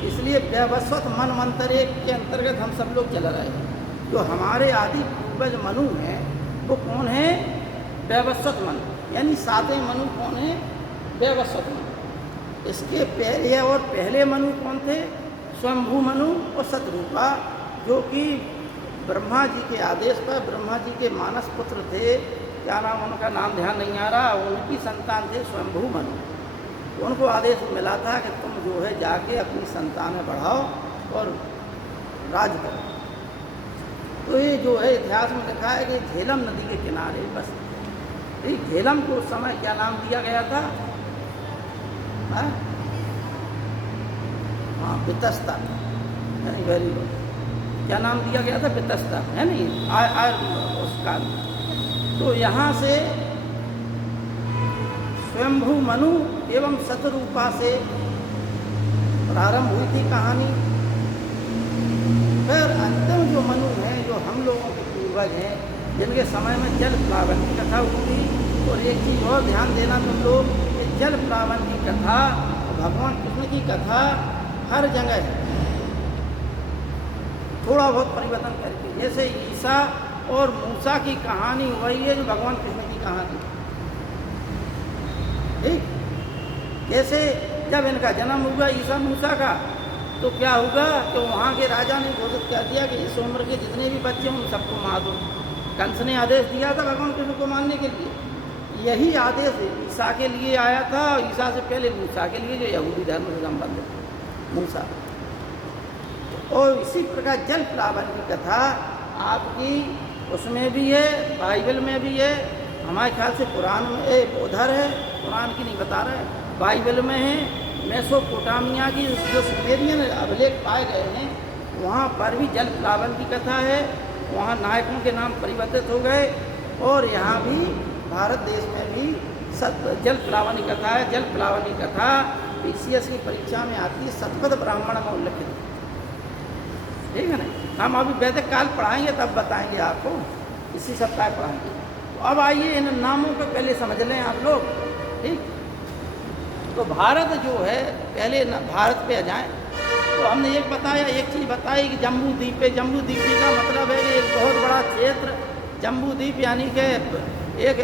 इसलिए वैवस्वत मनमंत्र के अंतर्गत हम सब लोग चल रहे हैं। जो हमारे आदि पूर्वज मनु हैं वो कौन है? वैवस्वत मनु, यानी 7वें मनु कौन है? वैवस्वत मनु। इसके पहले और पहले मनु कौन थे? स्वयंभू मनु और शतरूपा, जो कि ब्रह्मा जी के आदेश पर ब्रह्मा जी के मानस पुत्र थे, क्या नाम उनका, नाम ध्यान नहीं आ रहा, उनकी संतान थे स्वयंभू मनु, तो उनको आदेश मिला था कि तुम जो है जाके अपनी संतानें बढ़ाओ और राज करो। तो ये जो है इतिहास में लिखा है कि झेलम नदी के किनारे बस झेलम को उस समय क्या नाम दिया गया था? हाँ, बितस्ता, यानी वेरी गुड। क्या नाम दिया गया था? बितस्ता, है नहीं उसका। तो यहाँ से स्वयंभू मनु एवं शतरूपा से प्रारंभ हुई थी कहानी। फिर अंतिम जो मनु हैं, जो हम लोगों के पूर्वज हैं, जिनके समय में जल प्लावन की कथा हुई। और एक चीज़ और ध्यान देना तुम लोग, कि जल प्लावन की कथा, भगवान कृष्ण की कथा हर जगह है, थोड़ा बहुत परिवर्तन करके। जैसे ईसा और मूसा की कहानी वही है जो भगवान कृष्ण की कहानी, ठीक। जैसे जब इनका जन्म हुआ ईसा मूसा का, तो क्या हुआ कि वहाँ के राजा ने घोषित कर दिया कि इस उम्र के जितने भी बच्चे हैं उन सबको मार दो। कंस ने आदेश दिया था भगवान कृष्ण को मारने के लिए। यही आदेश ईसा के लिए आया था, और ईसा से पहले मूसा के लिए, जो यहूदी धर्म से संबंधित मूसा। और इसी प्रकार जल प्लावन की कथा आपकी उसमें भी है, बाइबल में भी है, हमारे ख्याल से कुरान में उधर है, कुरान की नहीं बता रहे, बाइबल में है। मेसोपोटामिया की जो सुमेरियन अभिलेख पाए गए हैं, वहाँ पर भी जल प्लावन की कथा है। वहाँ नायकों के नाम परिवर्तित हो गए। और यहाँ भी भारत देश में भी जल प्लावन की कथा है। जल प्लावन की कथा PCS की परीक्षा में आती है, सतपथ ब्राह्मण में उल्लेखित, ठीक है ना। हम अभी वैदिक काल पढ़ाएंगे तब बताएंगे आपको, इसी सप्ताह पढ़ाएंगे। तो अब आइए इन नामों को पहले समझ लें आप लोग, ठीक। तो भारत जो है, पहले भारत पे आ जाएं। तो हमने एक बताया, एक चीज़ बताई कि जम्बू द्वीप है। जम्बू द्वीप का मतलब है कि एक बहुत बड़ा क्षेत्र, जम्बू द्वीप, यानी कि एक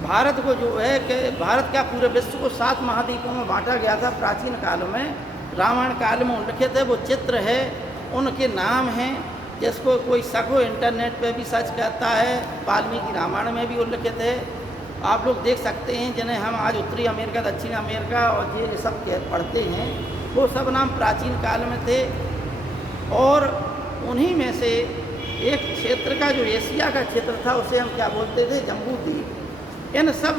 भारत को जो है कि भारत का पूरे विश्व को 7 महाद्वीपों में बांटा गया था प्राचीन काल में। रामायण काल में उल्लिखित है, वो चित्र है, उनके नाम हैं। जिसको कोई सको इंटरनेट पे भी सर्च करता है, वाल्मीकि रामायण में भी उल्लिखित है। आप लोग देख सकते हैं, जिन्हें हम आज उत्तरी अमेरिका, दक्षिण अमेरिका और ये सब पढ़ते हैं, वो सब नाम प्राचीन काल में थे। और उन्हीं में से एक क्षेत्र का जो एशिया का क्षेत्र था, उसे हम क्या बोलते थे? जम्बू द्वीप। इन सब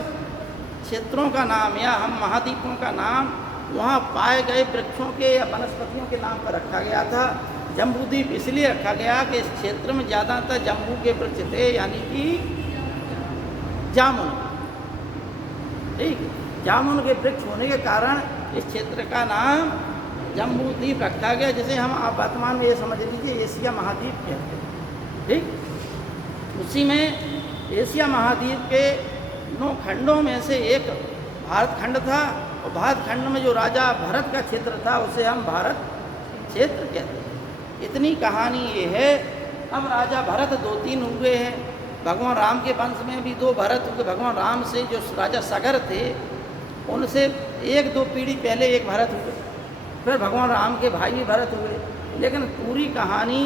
क्षेत्रों का नाम या हम महाद्वीपों का नाम वहाँ पाए गए वृक्षों के या वनस्पतियों के नाम पर रखा गया था। जम्बू द्वीप इसलिए रखा गया कि इस क्षेत्र में ज़्यादातर जम्बू के वृक्ष थे, यानी कि जामुन, ठीक। जामुन के वृक्ष होने के कारण इस क्षेत्र का नाम जम्बू द्वीप रखा गया, जिसे हम आप वर्तमान में ये समझ लीजिए एशिया महाद्वीप कहते हैं, ठीक। उसी में एशिया महाद्वीप के 9 खंडों में से एक भारत खंड था। और भारत खंड में जो राजा भरत का क्षेत्र था, उसे हम भारत क्षेत्र कहते हैं। इतनी कहानी ये है। अब राजा भरत 2-3 हुए हैं। भगवान राम के वंश में भी 2 भरत हुए। भगवान राम से जो राजा सगर थे, उनसे 1-2 पीढ़ी पहले एक भरत हुए, फिर भगवान राम के भाई भी भरत हुए। लेकिन पूरी कहानी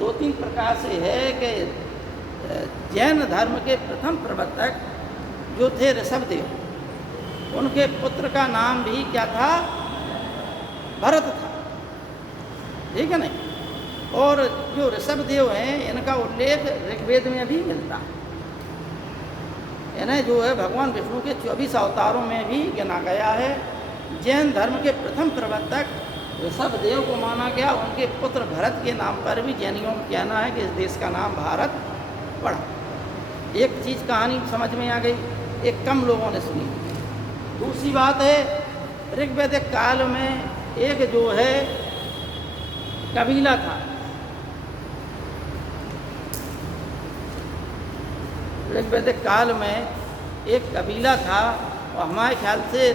2-3 प्रकार से है कि जैन धर्म के प्रथम प्रवर्तक जो थे ऋषभदेव, उनके पुत्र का नाम भी क्या था? भरत था, ठीक है नहीं। और जो ऋषभदेव हैं, इनका उल्लेख ऋग्वेद में भी मिलता है। इन्हें जो है भगवान विष्णु के 24 अवतारों में भी गिना गया है। जैन धर्म के प्रथम प्रवर्तक ऋषभदेव को माना गया। उनके पुत्र भरत के नाम पर भी जैनियों का कहना है कि इस देश का नाम भारत पड़ा। एक चीज़ कहानी समझ में आ गई, एक कम लोगों ने सुनी। दूसरी बात है, ऋग्वैदिक काल में एक जो है कबीला था, ऋग्वैदिक काल में एक कबीला था। और हमारे ख्याल से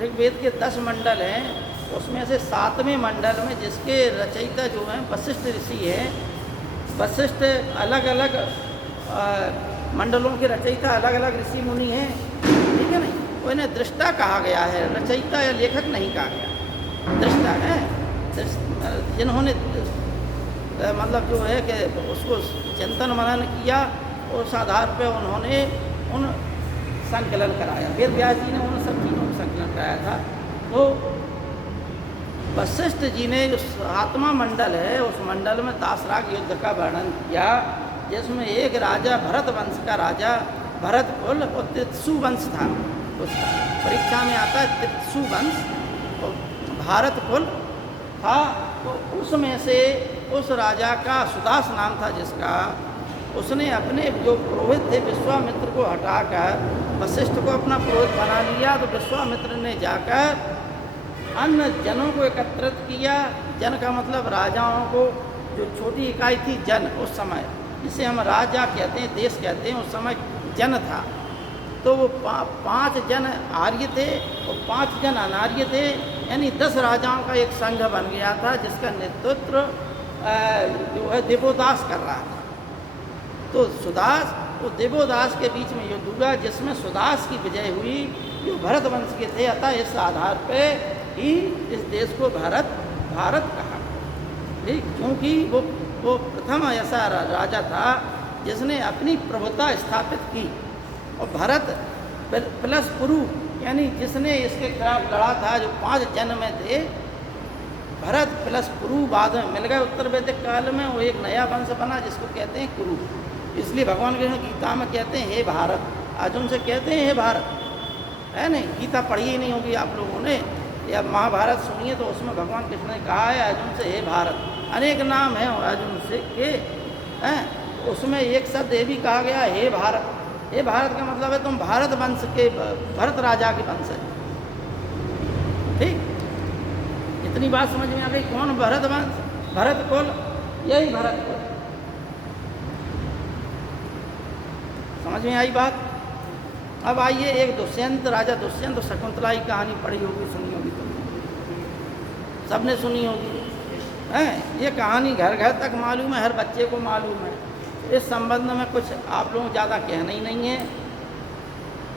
ऋग्वेद के 10 मंडल हैं, उसमें से 7वें मंडल में जिसके रचयिता जो हैं वशिष्ठ ऋषि हैं। वशिष्ठ अलग अलग मंडलों के रचयिता अलग अलग ऋषि मुनि हैं, ठीक है नहीं। वो इन्हें दृष्टा कहा गया है, रचयिता या लेखक नहीं कहा गया, दृष्टा है। जिन्होंने मतलब जो है कि उसको चिंतन मनन किया, उस आधार पर उन्होंने उन संकलन कराया। वेद व्यास जी ने उन सब चीज़ों का संकलन कराया था। तो वशिष्ठ जी ने जो सातवां मंडल है, उस मंडल में दासराग युद्ध का वर्णन किया, जिसमें एक राजा भरत वंश का राजा भरत कुल और त्रित्सु वंश था। उसका परीक्षा में आता है त्रित्सु वंश और भारत कुल था। तो उसमें से उस राजा का सुदास नाम था जिसका, उसने अपने जो पुरोहित थे विश्वामित्र को हटाकर वशिष्ठ को अपना पुरोहित बना लिया। तो विश्वामित्र ने जाकर अन्य जनों को एकत्रित किया। जन का मतलब राजाओं को, जो छोटी इकाई थी जन उस समय, जिसे हम राजा कहते हैं, देश कहते हैं, उस समय जन था। तो वो 5 जन आर्य थे और 5 जन अनार्य थे, यानी 10 राजाओं का एक संघ बन गया था, जिसका नेतृत्व जो है देवोदास कर रहा था। तो सुदास, वो देवोदास के बीच में युद्ध हुआ, जिसमें सुदास की विजय हुई, जो भरत वंश के थे। अतः इस आधार पे ही इस देश को भारत कहा, ठीक, क्योंकि वो प्रथम ऐसा राजा था जिसने अपनी प्रभुता स्थापित की। और भरत प्लस पुरु, यानी जिसने इसके खिलाफ लड़ा था, जो 5 जन में थे, भरत प्लस पुरु बाद में मिल गए। उत्तर वैदिक काल में वो एक नया वंश बना जिसको कहते हैं कुरु। इसलिए भगवान कृष्ण गीता में कहते हैं हे भारत, अर्जुन से कहते हैं हे भारत, है नहीं? गीता पढ़ी ही नहीं होगी आप लोगों ने, या महाभारत सुनिए तो उसमें भगवान कृष्ण ने कहा है अर्जुन से हे भारत। अनेक नाम हैं अर्जुन से के हैं, उसमें एक शब्द ये भी कहा गया हे भारत। हे भारत का मतलब है तुम भारत वंश के, भरत राजा के वंश है, ठीक। इतनी बात समझ में आ गई। कौन भरत वंश? भरत कुल, यही भरत कुल। समझ में आई बात? अब आइए, एक दुष्यंत, राजा दुष्यंत और शकुंतला की कहानी पढ़ी होगी, सुनी होगी, तुमने सबने सुनी होगी, हैं? ये कहानी घर घर तक मालूम है, हर बच्चे को मालूम है। इस संबंध में कुछ आप लोगों को ज़्यादा कहना ही नहीं है,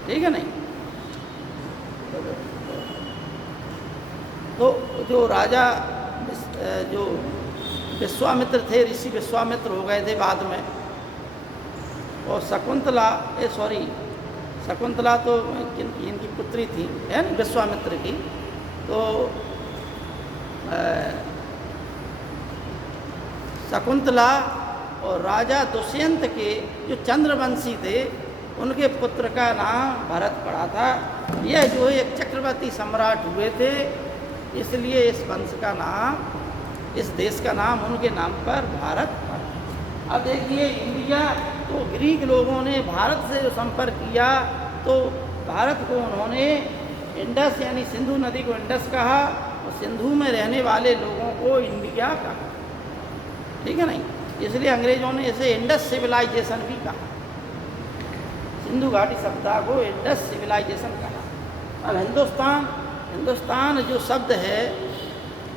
ठीक है नहीं? तो जो राजा, जो विश्वामित्र थे, ऋषि विश्वामित्र हो गए थे बाद में, और शकुंतला, शकुंतला तो इनकी पुत्री थी, है ना, विश्वामित्र की। तो शकुंतला और राजा दुष्यंत के जो चंद्रवंशी थे, उनके पुत्र का नाम भरत पड़ा था। यह जो है एक चक्रवर्ती सम्राट हुए थे, इसलिए इस वंश का नाम, इस देश का नाम उनके नाम पर भारत पड़ा। अब देखिए इंडिया, तो ग्रीक लोगों ने भारत से जो संपर्क किया, तो भारत को उन्होंने इंडस यानी सिंधु नदी को इंडस कहा, और सिंधु में रहने वाले लोगों को इंडिया कहा, ठीक है नहीं? इसलिए अंग्रेजों ने इसे इंडस सिविलाइजेशन भी कहा, सिंधु घाटी सभ्यता को इंडस सिविलाइजेशन कहा। अब हिंदुस्तान जो शब्द है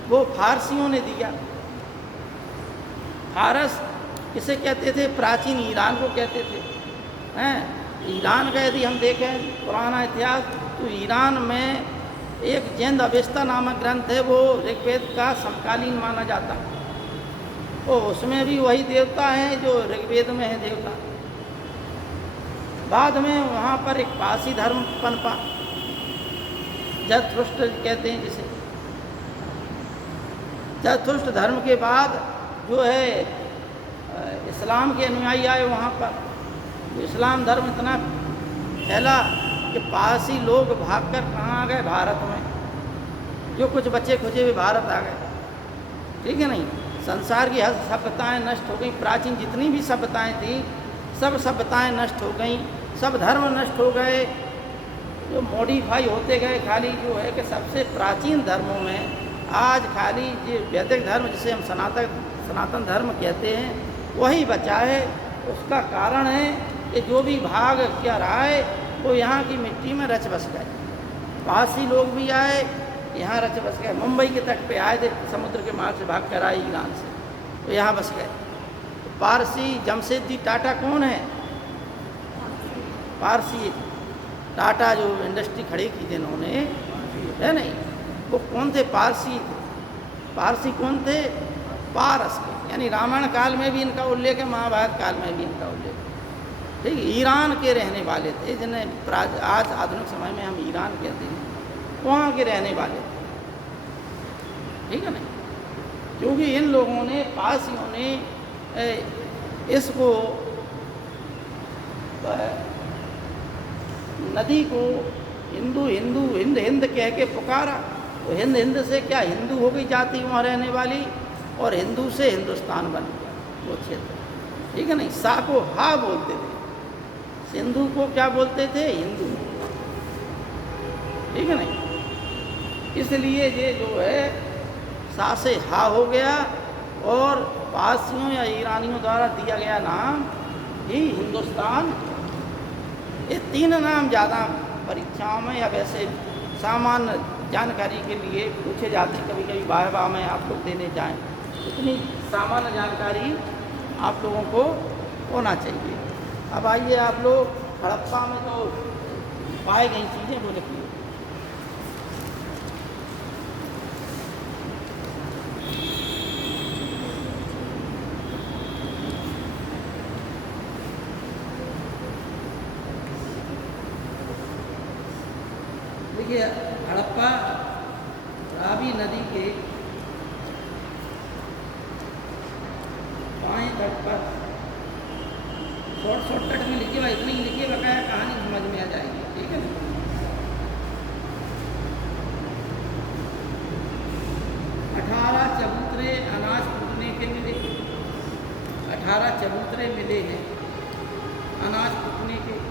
वो फारसियों ने दिया। फारस किसे कहते थे? प्राचीन ईरान को कहते थे, हैं? ईरान का यदि हम देखें पुराना इतिहास, तो ईरान में एक जैन अवेस्ता नामक ग्रंथ है, वो ऋग्वेद का समकालीन माना जाता है। तो उसमें भी वही देवता हैं जो ऋग्वेद में है देवता। बाद में वहाँ पर एक पारसी धर्म पनपा, जरथुस्त्र कहते हैं जिसे। जरथुस्त्र धर्म के बाद जो है इस्लाम के अनुयायी आए वहाँ पर। इस्लाम धर्म इतना फैला कि पारसी लोग भागकर कहाँ आ गए? भारत में। जो कुछ बचे खुचे हुए भारत आ गए, ठीक है नहीं? संसार की हर सभ्यताएँ नष्ट हो गई। प्राचीन जितनी भी सभ्यताएँ थी, सब सभ्यताएँ नष्ट हो गई, सब धर्म नष्ट हो गए, जो मॉडिफाई होते गए। खाली जो है कि सबसे प्राचीन धर्मों में आज खाली जो वैदिक धर्म, जिसे हम सनातन धर्म कहते हैं, वही बचा है। उसका कारण है कि जो भी भाग क्या रहा है वो यहाँ की मिट्टी में रच बस गए। पारसी लोग भी आए, यहाँ रच बस गए। मुंबई के तट पे आए थे, समुद्र के मार्ग से भाग कर आए ईरान से, तो यहाँ बस गए। तो पारसी जमशेदजी टाटा कौन है? पारसी टाटा जो इंडस्ट्री खड़ी की जिन्होंने, है नहीं, वो कौन थे? पारसी थे। पारसी कौन थे? पारस के, यानी रामायण काल में भी इनका उल्लेख है, महाभारत काल में भी इनका उल्लेख है, ठीक, ईरान के रहने वाले थे, जिन्हें आज आधुनिक समय में हम ईरान कहते हैं, वहाँ के रहने वाले थे, ठीक है ना। क्योंकि इन लोगों ने, पारसियों ने इसको नदी को हिंदू हिंदू हिंद हिंद कह के पुकारा। तो हिंद हिंद से क्या हिंदू हो गई जाति वहाँ रहने वाली, और हिंदू से हिंदुस्तान बन गया वो क्षेत्र, ठीक है नहीं। सा को हा बोलते थे, सिंधु को क्या बोलते थे, हिंदू, ठीक है नहीं। इसलिए ये जो है सा से हा हो गया, और पारसियों या ईरानियों द्वारा दिया गया नाम ही हिंदुस्तान। ये तीन नाम ज़्यादा परीक्षाओं में या वैसे सामान्य जानकारी के लिए पूछे जाते हैं, कभी कभी वाह में आप लोग देने जाएं, इतनी सामान्य जानकारी आप लोगों को होना चाहिए। अब आइए आप लोग हड़प्पा में तो पाई गई चीज़ें वो लिखिए। देखिए, हड़प्पा रावी नदी के बाएं तट पर, शॉर्टकट में लिखिए, इतनी ही लिखिए, बकाया कहानी समझ में आ जाएगी, ठीक है ना। 18 चबूतरे अनाज कूटने के मिले, 18 चबूतरे मिले हैं अनाज कूटने के।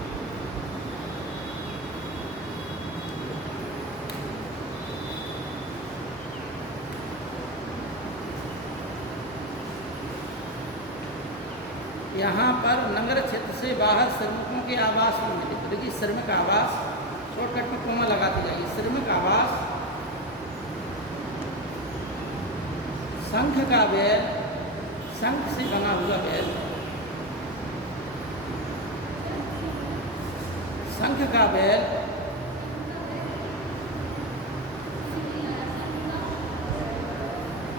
यहाँ पर नगर क्षेत्र से बाहर श्रमिकों के आवास में मिले। तो देखिए, श्रमिक आवास, शॉर्टकट में कोमा लगाते जाइए, श्रमिक आवास, शंख का बैल, शंख से बना हुआ बैल, शंख का बैल,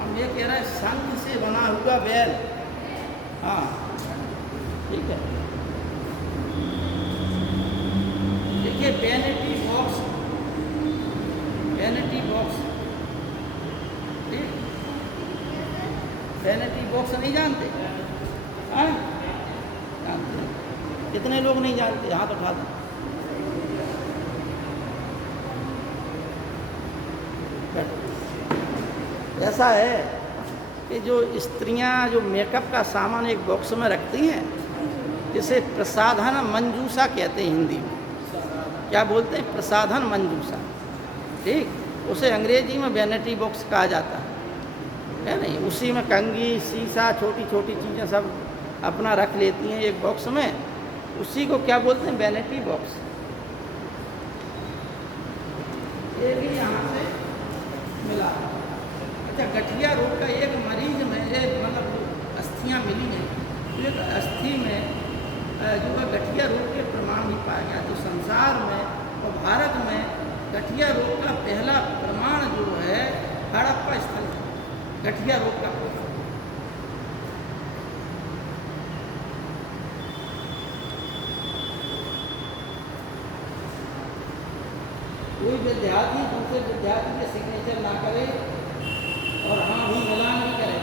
हम ये कह रहे हैं शंख से बना हुआ बैल, हाँ ठीक है। देखिए, वैनिटी बॉक्स, वैनिटी बॉक्स, ठीक, वैनिटी बॉक्स नहीं जानते? हाँ जानते, कितने लोग नहीं जानते, हाथ उठा दें। ऐसा है कि जो स्त्रियां जो मेकअप का सामान एक बॉक्स में रखती हैं, जिसे प्रसाधन मंजूषा कहते हैं हिंदी में, क्या बोलते हैं, प्रसाधन मंजूषा, ठीक, उसे अंग्रेजी में वैनिटी बॉक्स कहा जाता है नहीं। उसी में कंघी, शीशा, छोटी छोटी चीज़ें सब अपना रख लेती हैं एक बॉक्स में, उसी को क्या बोलते हैं, वैनिटी बॉक्स। ये भी यहाँ से मिला। अच्छा, गठिया रोग का एक मरीज में मतलब अस्थियाँ मिली हैं, एक अस्थि में जो है गठिया रोग के प्रमाण भी पाया गया। तो संसार में और भारत में गठिया रोग का पहला प्रमाण जो है हड़प्पा स्थल है, गठिया रोग का प्रमाण। कोई विद्यार्थी दूसरे विद्यार्थी के सिग्नेचर ना करे और हाँ भी मिलान भी करे,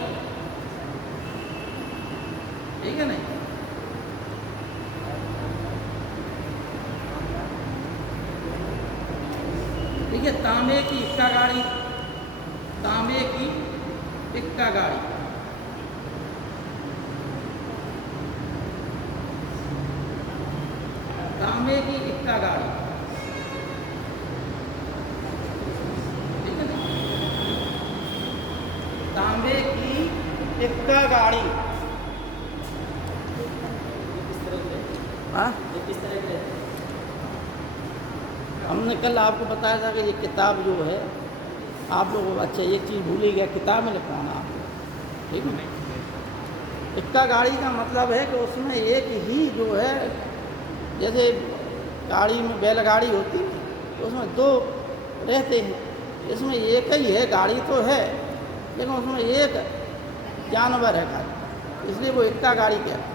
ठीक है नहीं। देखिए, तांबे की इक्का गाड़ी, तांबे की इक्का गाड़ी, तांबे की इक्का गाड़ी, ठीक है ना, तांबे की इक्का गाड़ी। हाँ, हमने कल आपको बताया था कि ये किताब जो है आप लोग, अच्छा एक चीज़ भूल ही गया, किताब में लिखवाना आप, ठीक है। इक्का गाड़ी का मतलब है कि उसमें एक ही जो है, जैसे गाड़ी में बैलगाड़ी होती है तो उसमें दो रहते हैं, इसमें एक ही है, गाड़ी तो है लेकिन उसमें एक जानवर है गाड़ी, इसलिए वो इक्का गाड़ी कहते हैं,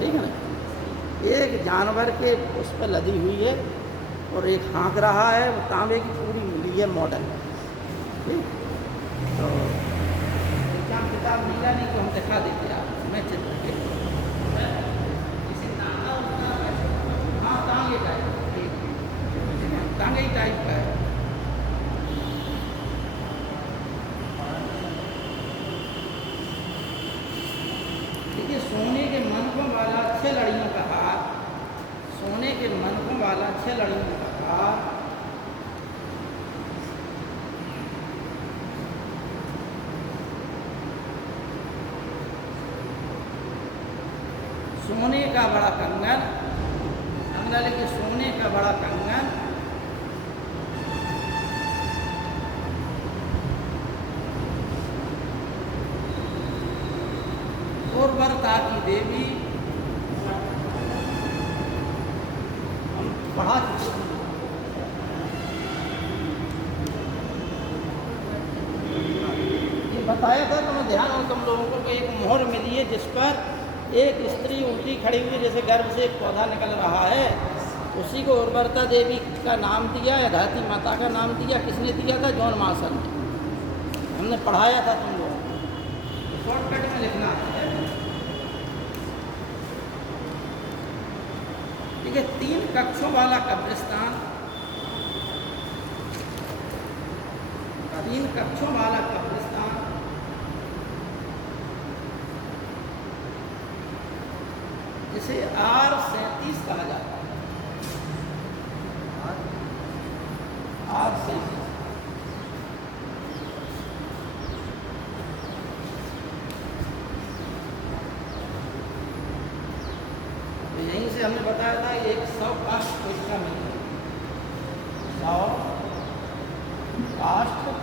ठीक है ना। एक जानवर के उस पर लदी हुई है और एक हाँक रहा है, वो तांबे की पूरी मिली है मॉडल। ठीक, तो क्या किताब मिला नहीं तो हम दिखा देते आप, मैं चित्र के इसे तांगा होता है, हाँ तांगे टाइप, तांगे ही टाइप का है। देखिए सोने के मनकों वाला 6 लड़ियों का हार, सोने के मनकों वाला 6 लड़ियों का हार, सोने का बड़ा कंगन, अगला लिखिए सोने का बड़ा कंगन, उर्वरता की देवी, हम पढ़ा चुके हैं। ये बताया था तो ध्यान हो तुम लोगों को कि एक मोहर मिली है जिस पर एक स्त्री उल्टी खड़ी हुई, जैसे गर्भ से एक पौधा निकल रहा है, उसी को उर्वरता देवी का नाम दिया है, धरती माता का नाम दिया। किसने दिया था? जॉन मार्शल ने। हमने पढ़ाया था तुम लोगों को, शॉर्टकट में लिखना है। ठीक है, 3 कक्षों वाला कब्रिस्तान, 3 कक्षों वाला कब्रिस्तान, जिसे R37 कहा जाता है। R37 तो यहीं से हमने बताया था 100 काष्ठ कोशिका मिली, 100 काष्ठ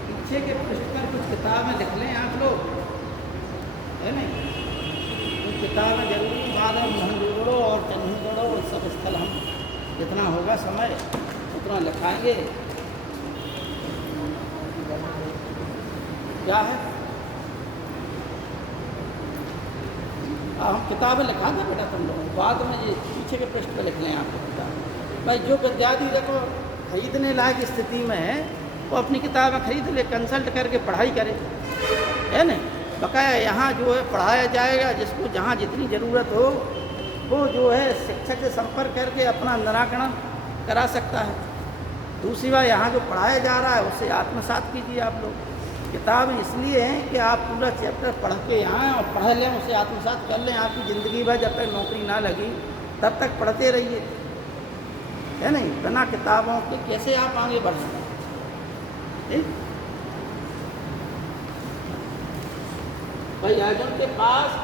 पीछे के पृष्ठ पर कुछ किताबें लिख लें आप लोग, है नहीं? कुछ किताबें जरूरी, बाद में मोहनजोदड़ो और चंदीगढ़ो और सब स्थल हम जितना होगा समय उतना लिखाएंगे। क्या है? हम किताबें लिखा दें बेटा तुम लोग, बाद में ये पीछे के पृष्ठ पर लिख लें आपको किताब। भाई जो विद्यार्थी देखो खरीदने लायक स्थिति में है वो अपनी किताबें खरीद ले, कंसल्ट करके पढ़ाई करे, है नहीं? बकाया यहाँ जो है पढ़ाया जाएगा, जिसको जहाँ जितनी ज़रूरत हो वो जो है शिक्षक से संपर्क करके अपना निराकरण करा सकता है। दूसरी बात, यहाँ जो पढ़ाया जा रहा है उससे आत्मसात कीजिए आप लोग। किताब इसलिए है कि आप पूरा चैप्टर पढ़ के आएँ और पढ़ लें, उसे आत्मसात कर लें। आपकी ज़िंदगी भर जब तक नौकरी ना लगी तब तक पढ़ते रहिए, है नहीं? बिना किताबों के कैसे आप आगे बढ़ सकते? भाई अर्जुन के पास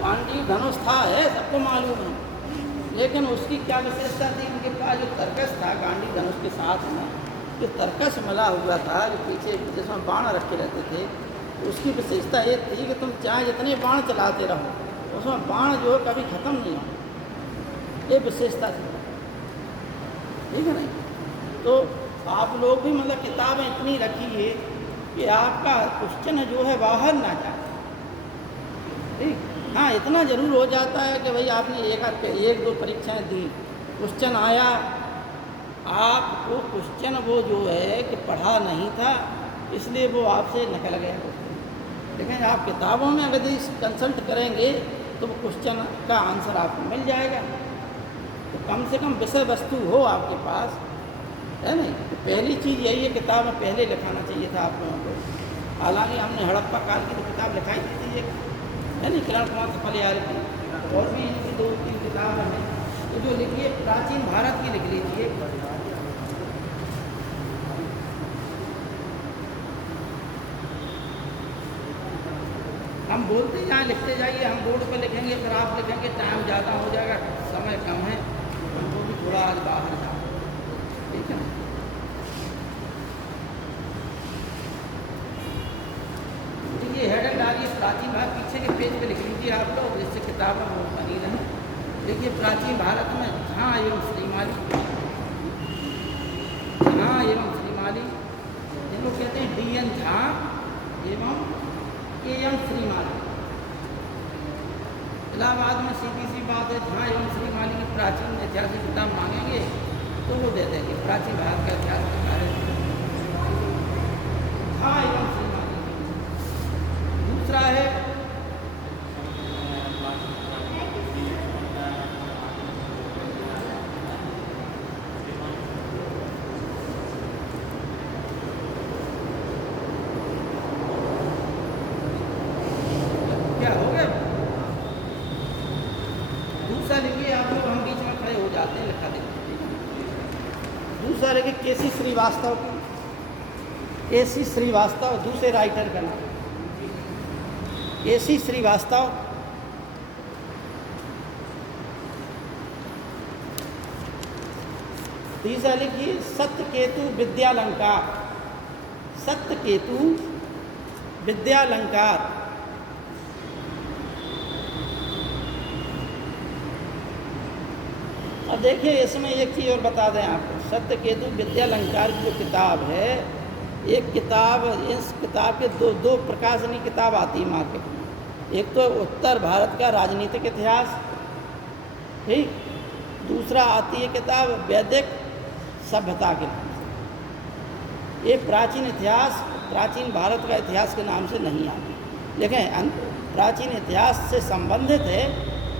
गांडीव धनुष था, है सबको मालूम है, लेकिन उसकी क्या विशेषता थी? उनके पास जो तर्कस था गांडीव धनुष के साथ में, जो तर्कस मिला हुआ था, जो पीछे जिसमें बाण रखे रहते थे, तो उसकी विशेषता ये थी कि तुम चाहे जितने बाण चलाते रहो उसमें बाण जो है कभी ख़त्म नहीं हो। ये विशेषता थी, ठीक है नहीं? तो आप लोग भी मतलब किताबें इतनी रखिए कि आपका क्वेश्चन जो है बाहर ना जाए। ठीक, हाँ इतना ज़रूर हो जाता है कि भाई आपने एक दो परीक्षाएं दी, क्वेश्चन आया, आपको क्वेश्चन वो जो है कि पढ़ा नहीं था इसलिए वो आपसे निकल गया। लेकिन आप किताबों में अगर कंसल्ट करेंगे तो वो क्वेश्चन का आंसर आपको मिल जाएगा। तो कम से कम विषय वस्तु हो आपके पास, है नहीं? तो पहली चीज़ यही है, किताब में पहले लिखाना चाहिए था आप लोगों को। हालांकि हमने हड़प्पा काल की तो किताब लिखाई थी एक, है नहीं, किरण कुमार सफलियार की, और भी इनकी 2-3 किताब हैं। तो जो लिखिए प्राचीन भारत की लिख लीजिए। हम बोलते जाएँ, लिखते जाइए, हम बोर्ड पर लिखेंगे फिर आप लिखेंगे, टाइम ज़्यादा हो जाएगा, समय कम है, हमको भी थोड़ा आज बाहर जाओ, ठीक है ना? रखा है, पीछे के पेज पे लिख लीजिए आप लोग, जिससे किताब में वो बनी रहे। देखिए प्राचीन भारत में झा एवं श्रीमाली, झा एवं श्रीमाली, जिनको कहते हैं डी.एन. झा एवं के.एम. श्रीमाली। इलाहाबाद में सीधी सी बात है, झा एवं श्रीमाली की प्राचीन ऐतिहासिक किताब मांगेंगे तो वो दे देंगे, प्राचीन भारत का इतिहास के बारे में। झा एवं श्रीमाली। दूसरा है क्या हो गया? दूसरा लिखिए आप लोग, हम बीच में खड़े हो जाते हैं, लिखा देते हैं। दूसरा लिखिए केसी श्रीवास्तव की, केसी श्रीवास्तव दूसरे राइटर का नाम, केसी श्रीवास्तव। तीसरा लिखिए सत्यकेतु विद्यालंकार, सत्यकेतु विद्यालंकार। अब देखिए इसमें एक चीज़ और बता दें आपको, सत्यकेतु विद्यालंकार की जो किताब है, एक किताब, इस किताब के दो प्रकाशनी किताब आती है मार्केट में। एक तो उत्तर भारत का राजनीतिक इतिहास, ठीक, दूसरा आती है किताब वैदिक सभ्यता के नाम से। ये प्राचीन इतिहास, प्राचीन भारत का इतिहास के नाम से नहीं आती, लेकिन प्राचीन इतिहास से संबंधित है,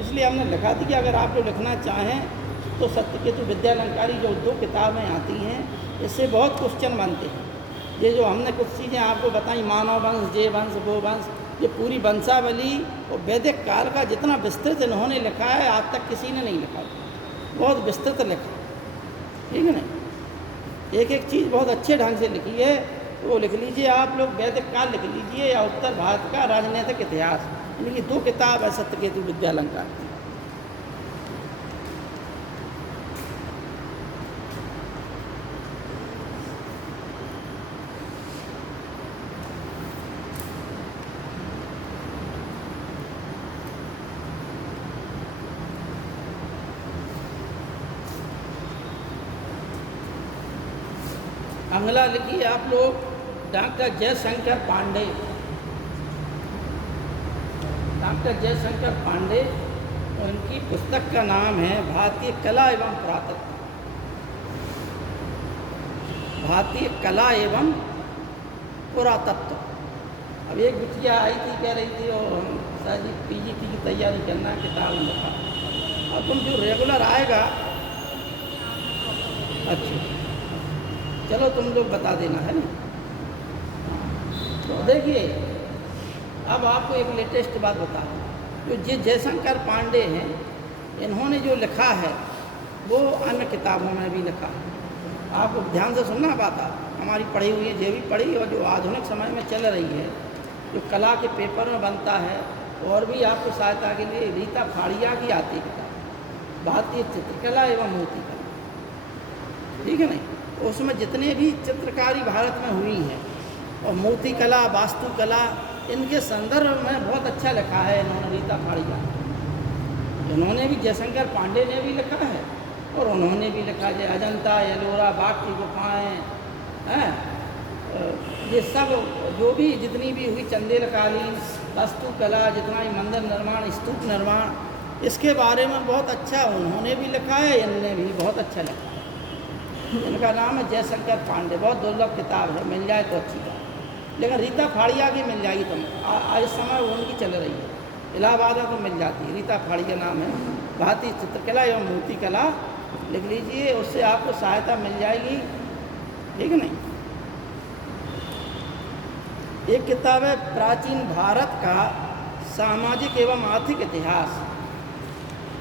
इसलिए हमने लिखा थी कि अगर आप लोग लिखना चाहें तो सत्यकेतु विद्यालंकारी जो दो किताबें आती हैं, इससे बहुत क्वेश्चन बनते हैं। ये जो हमने कुछ चीज़ें आपको बताई, मानव वंश, जय वंश, गो वंश, ये पूरी वंशावली और वैदिक काल का जितना विस्तृत इन्होंने लिखा है, आज तक किसी ने नहीं लिखा, बहुत विस्तृत लिखा, ठीक है ना। एक एक चीज़ बहुत अच्छे ढंग से लिखी है, तो वो लिख लीजिए आप लोग, वैदिक काल लिख लीजिए या उत्तर भारत का राजनीतिक इतिहास, यानी कि दो किताब है सत्यकेतु विद्यालंकार की। अगला लिखिए आप लोग डॉक्टर जयशंकर पांडे, डॉक्टर जयशंकर पांडे, उनकी पुस्तक का नाम है भारतीय कला एवं पुरातत्व, भारतीय कला एवं पुरातत्व। अब एक बिटिया आई थी, कह रही थी और हम सर जी पीजीटी की तैयारी करना, किताब लिखा, और तुम जो रेगुलर आएगा, अच्छा चलो तुम लोग बता देना, है ना। तो देखिए अब आपको एक लेटेस्ट बात बता दूं, जो जयशंकर पांडे हैं, इन्होंने जो लिखा है वो अन्य किताबों में भी लिखा है। आपको ध्यान से सुनना बात, आप हमारी पढ़ी हुई है, जो भी पढ़ी, और जो आधुनिक समय में चल रही है, जो कला के पेपर में बनता है, और भी आपको सहायता के लिए रीता फाड़िया की आती है किताब, भारतीय चित्रकला एवं मूर्तिकला, ठीक है नहीं। उसमें जितने भी चित्रकारी भारत में हुई हैं और मूर्तिकला, वास्तुकला, इनके संदर्भ में बहुत अच्छा लिखा है इन्होंने, रीता फाड़िया। इन्होंने भी, जयशंकर पांडे ने भी लिखा है और उन्होंने भी लिखा है, अजंता, एलोरा, बाघ की गुफाएँ हैं, ये सब जो भी जितनी भी हुई चंदेलकालीन वास्तुकला, जितना भी मंदिर निर्माण, स्तूप निर्माण, इसके बारे में बहुत अच्छा उन्होंने भी लिखा है, इनने भी बहुत अच्छा लिखा है। इनका नाम है जयशंकर पांडे, बहुत दुर्लभ किताब है, मिल जाए तो अच्छी बात, लेकिन रीता फाड़िया की मिल जाएगी तुम, इस समय उनकी चल रही है, इलाहाबाद में तो मिल जाती है। रीता फाड़िया नाम है, भारतीय चित्रकला एवं मूर्तिकला लिख लीजिए, उससे आपको सहायता मिल जाएगी, ठीक है नहीं। एक किताब है प्राचीन भारत का सामाजिक एवं आर्थिक इतिहास,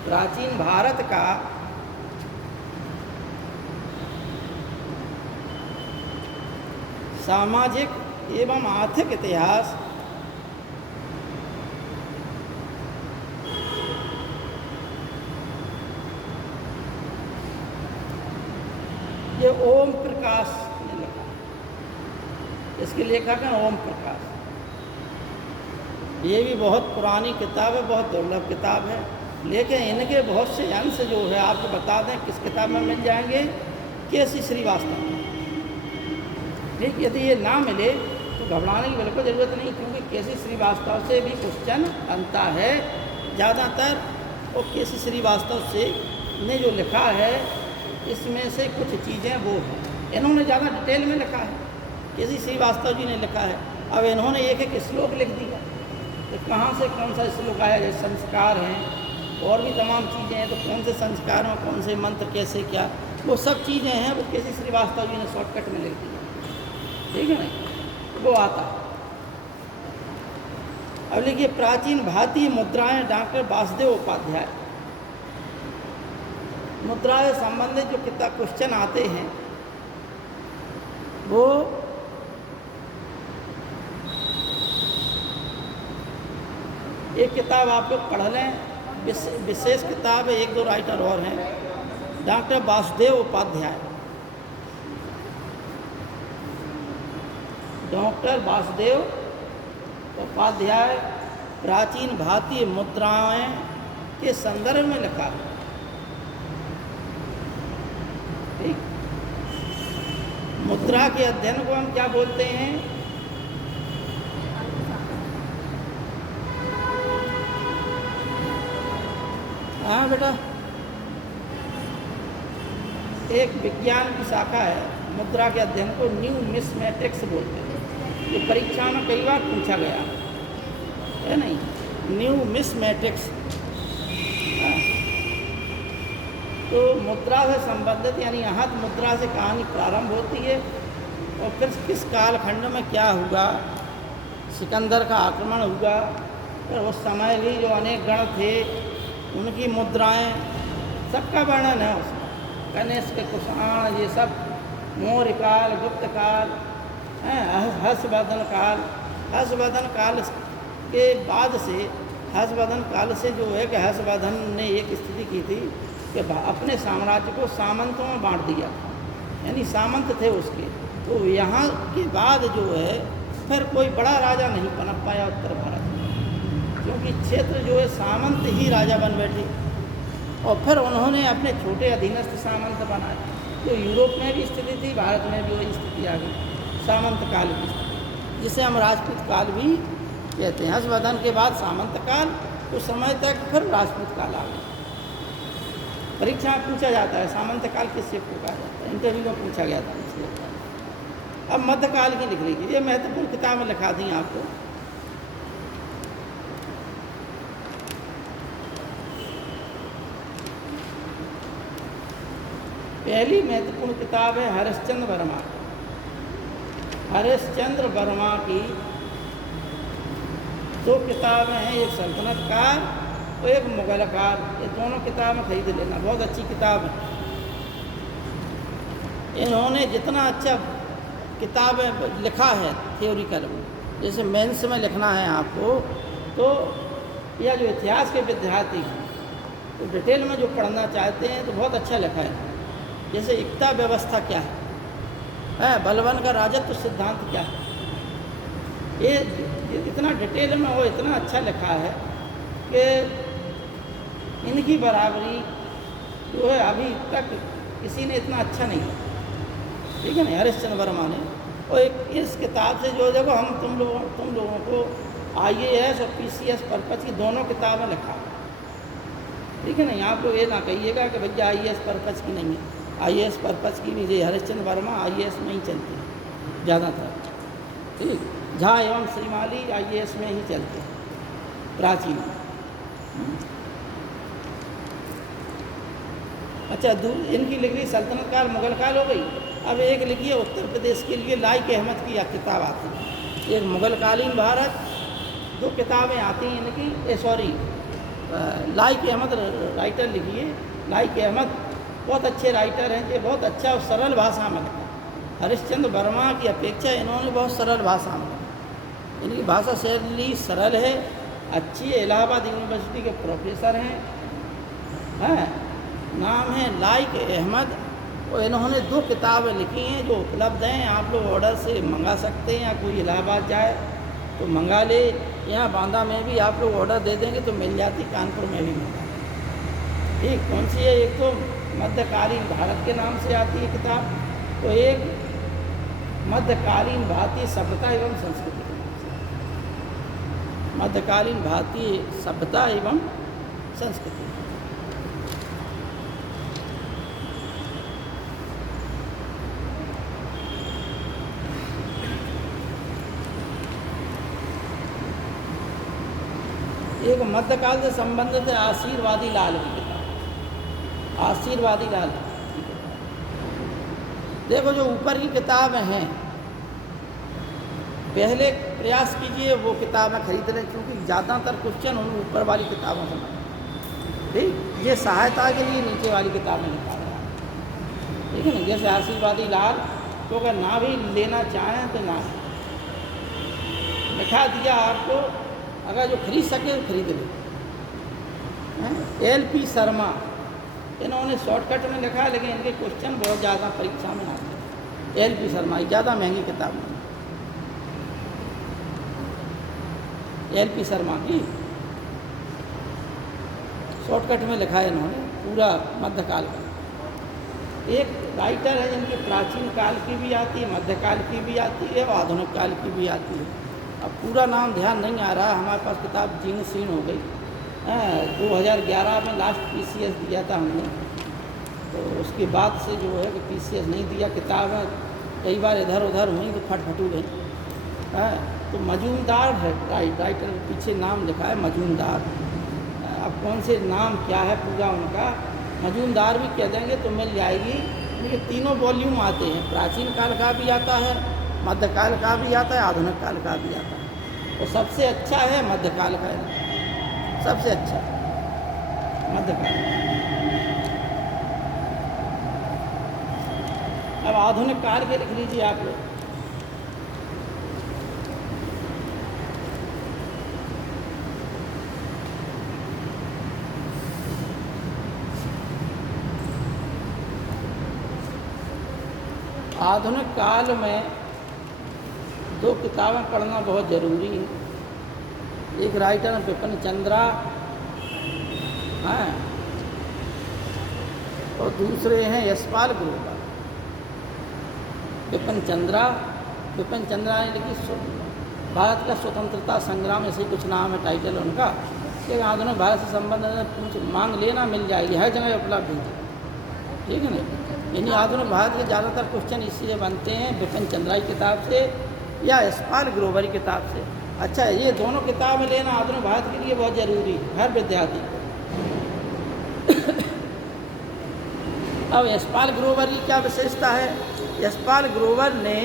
प्राचीन भारत का सामाजिक एवं आर्थिक इतिहास, ये ओम प्रकाश ने लिखा, इसके लेखक हैं ओम प्रकाश। ये भी बहुत पुरानी किताब है, बहुत दुर्लभ किताब है, लेकिन इनके बहुत से अंश जो है आपको बता दें किस किताब में मिल जाएंगे, केसी श्रीवास्तव में। ठीक, यदि ये ना मिले तो घबराने की बिल्कुल ज़रूरत नहीं, क्योंकि केसी श्रीवास्तव से भी क्वेश्चन बनता है ज़्यादातर। और केसी श्रीवास्तव से ने जो लिखा है इसमें से कुछ चीज़ें वो हैं, इन्होंने ज़्यादा डिटेल में लिखा है, केसी श्रीवास्तव जी ने लिखा है। अब इन्होंने एक एक श्लोक लिख दिया, तो कहाँ से कौन सा श्लोक आया, जैसे संस्कार हैं और भी तमाम चीज़ें हैं, तो कौन से संस्कार में कौन से मंत्र कैसे क्या, वो सब चीज़ें हैं, वो केसी श्रीवास्तव जी ने शॉर्टकट में लिख दिया। ठीक है ना, वो आता। अब लिखिए, प्राचीन भारतीय मुद्राएं डॉक्टर वासुदेव उपाध्याय। मुद्रा से संबंधित जो कितना क्वेश्चन आते हैं वो एक किताब आप लोग पढ़ लें, विशेष किताब है, एक दो राइटर और हैं, डॉक्टर वासुदेव उपाध्याय। डॉक्टर वासुदेव उपाध्याय प्राचीन भारतीय मुद्राएं के संदर्भ में लिखा है। ठीक, मुद्रा के अध्ययन को हम क्या बोलते हैं? हाँ बेटा, एक विज्ञान की शाखा है मुद्रा के अध्ययन को, न्यूमिस्मेटिक्स बोलते हैं। ये परीक्षा में कई बार पूछा गया है, नहीं, न्यूमिस्मेटिक्स। तो मुद्रा से संबंधित, यानी यहाँ मुद्रा से कहानी प्रारंभ होती है और फिर किस कालखंड में क्या हुआ, सिकंदर का आक्रमण हुआ, फिर उस समय भी जो अनेक गण थे उनकी मुद्राएं, सबका वर्णन है उसमें। कनिष्क, कुषाण, ये सब, मौर्य काल, गुप्त काल, हर्षवर्धन काल। हर्षवर्धन काल के बाद से, हर्षवर्धन काल से जो है कि हर्षवर्धन ने एक स्थिति की थी कि अपने साम्राज्य को सामंतों में बांट दिया, यानी सामंत थे उसके। तो यहाँ के बाद जो है फिर कोई बड़ा राजा नहीं पनप पाया उत्तर भारत में, क्योंकि क्षेत्र जो है सामंत ही राजा बन बैठे, और फिर उन्होंने अपने छोटे अधीनस्थ सामंत बनाए। तो यूरोप में भी स्थिति थी, भारत में भी वही स्थिति आ गई, सामंत काल की स्थिति, जिसे हम राजपूत काल भी कहते हैं। हर्षवर्धन के बाद सामंत काल, कुछ समय तक फिर राजपूत काल आ गया। परीक्षा में पूछा जाता है सामंत काल किससे कहा जाता है, इंटरव्यू में पूछा गया था इसलिए। अब मध्यकाल की लिख लीजिए, ये महत्वपूर्ण किताब में लिखा दी आपको। पहली महत्वपूर्ण किताब है हरिश्चंद्र वर्मा। हरिश्चंद्र वर्मा की दो किताबें हैं, एक सल्तनत काल और एक मुगल काल। ये दोनों किताबें खरीद लेना, बहुत अच्छी किताब है। इन्होंने जितना अच्छा किताब लिखा है थियोरिकल में, जैसे मेंस में लिखना है आपको, तो यह जो इतिहास के विद्यार्थी हैं तो डिटेल में जो पढ़ना चाहते हैं तो बहुत अच्छा लिखा है। जैसे एकता व्यवस्था क्या है, बलवन का राजत्व सिद्धांत क्या है, ये इतना डिटेल में वो इतना अच्छा लिखा है कि इनकी बराबरी जो है अभी तक किसी ने इतना अच्छा नहीं लिखा। ठीक है ना, हरिश्चंद्र वर्मा ने। और एक इस किताब से जो देखो, हम तुम लोगों को IAS और PCS पर्पज़ की दोनों किताबें लिखा। ठीक है ना, आप लोग ये ना कहिएगा कि भैया IAS पर्पज़ की नहीं है। IAS पर्पज़ की भी हरिश्चंद्र वर्मा IAS में ही चलती है ज़्यादातर। ठीक, झा एवं श्रीमाली IAS में ही चलते हैं प्राचीन। अच्छा, इनकी लिख ली सल्तनत काल, मुगल काल हो गई। अब एक लिखिए उत्तर प्रदेश के लिए लाइक अहमद की किताब आती है, एक मुगल कालीन भारत। दो किताबें आती हैं इनकी, लाइक अहमद राइटर लिखिए। लाइक अहमद बहुत अच्छे राइटर हैं, ये बहुत अच्छा और सरल भाषा में लिखा। हरिश्चंद्र वर्मा की अपेक्षा इन्होंने बहुत सरल भाषा में लिखा। इनकी भाषा शैली सरल है, अच्छी है। इलाहाबाद यूनिवर्सिटी के प्रोफेसर हैं, नाम है लाइक अहमद। और इन्होंने दो किताबें लिखी हैं जो उपलब्ध हैं, आप लोग ऑर्डर से मंगा सकते हैं, या कोई इलाहाबाद जाए तो मंगा ले। यहाँ बांदा में भी आप लोग ऑर्डर दे देंगे तो मिल जाती, कानपुर में भी मिल जाती। ठीक, कौन सी है? एक तो मध्यकालीन भारत के नाम से आती है किताब, तो एक मध्यकालीन भारतीय सभ्यता एवं संस्कृति के नाम से, मध्यकालीन भारतीय सभ्यता एवं संस्कृति। एक मध्यकाल से संबंधित है आशीर्वादी लाल की किताब, आशीर्वादी लाल की किताब। देखो जो ऊपर की किताबें हैं, पहले प्रयास कीजिए वो किताबें खरीद लें, क्योंकि ज़्यादातर क्वेश्चन उन ऊपर वाली किताबों से बने। ठीक, ये सहायता के लिए नीचे वाली किताबें निकाल रहा है, ठीक है ना। जैसे आशीर्वादी लाल, तो अगर ना भी लेना चाहें तो ना, लिखा दिया आपको, अगर जो खरीद सके तो खरीद ले। LP शर्मा, इन्होंने शॉर्टकट में लिखा है, लेकिन इनके क्वेश्चन बहुत ज़्यादा परीक्षा में आते हैं। LP शर्मा ज़्यादा महंगी किताब नहीं, LP शर्मा की शॉर्टकट में लिखा है इन्होंने पूरा मध्यकाल का। एक राइटर है जिनकी प्राचीन काल की भी आती है, मध्यकाल की भी आती है और आधुनिक काल की भी आती है। अब पूरा नाम ध्यान नहीं आ रहा, हमारे पास किताब जीर्ण शीर्ण हो गई। 2011 में लास्ट PCS दिया था हमने, तो उसके बाद से जो है कि PCS नहीं दिया। किताब कई बार इधर उधर हुई तो फटफटू गई। तो मजूमदार है राइटर, पीछे नाम लिखा है मजूमदार। अब कौन से नाम क्या है पूरा उनका, मजूमदार भी कह देंगे तो मिल जाएगी। इनके तीनों वॉल्यूम आते हैं, प्राचीन काल का भी आता है, मध्यकाल का भी आता है, आधुनिक काल का भी आता है। तो सबसे अच्छा है मध्यकाल का, सबसे अच्छा मध्यकाल। अब आधुनिक काल के लिख लीजिए आप लोग। आधुनिक काल में दो किताबें पढ़ना बहुत ज़रूरी है। एक राइटर है बिपिन चंद्रा, हैं, और दूसरे हैं यशपाल ग्रोवर। बिपिन चंद्रा ने लिखी भारत का स्वतंत्रता संग्राम, ऐसे कुछ नाम है टाइटल उनका। लेकिन आधुनिक भारत से संबंधित कुछ मांग लेना मिल जाएगी, हर जगह उपलब्ध है, ठीक है ना। यानी आधुनिक भारत के ज़्यादातर क्वेश्चन इसलिए बनते हैं बिपिन चंद्रा की किताब से या यशपाल ग्रोवर की किताब से। अच्छा, ये दोनों किताबें लेना आधुनिक भारत के लिए बहुत ज़रूरी है, हर विद्यार्थी को। अब यशपाल ग्रोवर की क्या विशेषता है? यशपाल ग्रोवर ने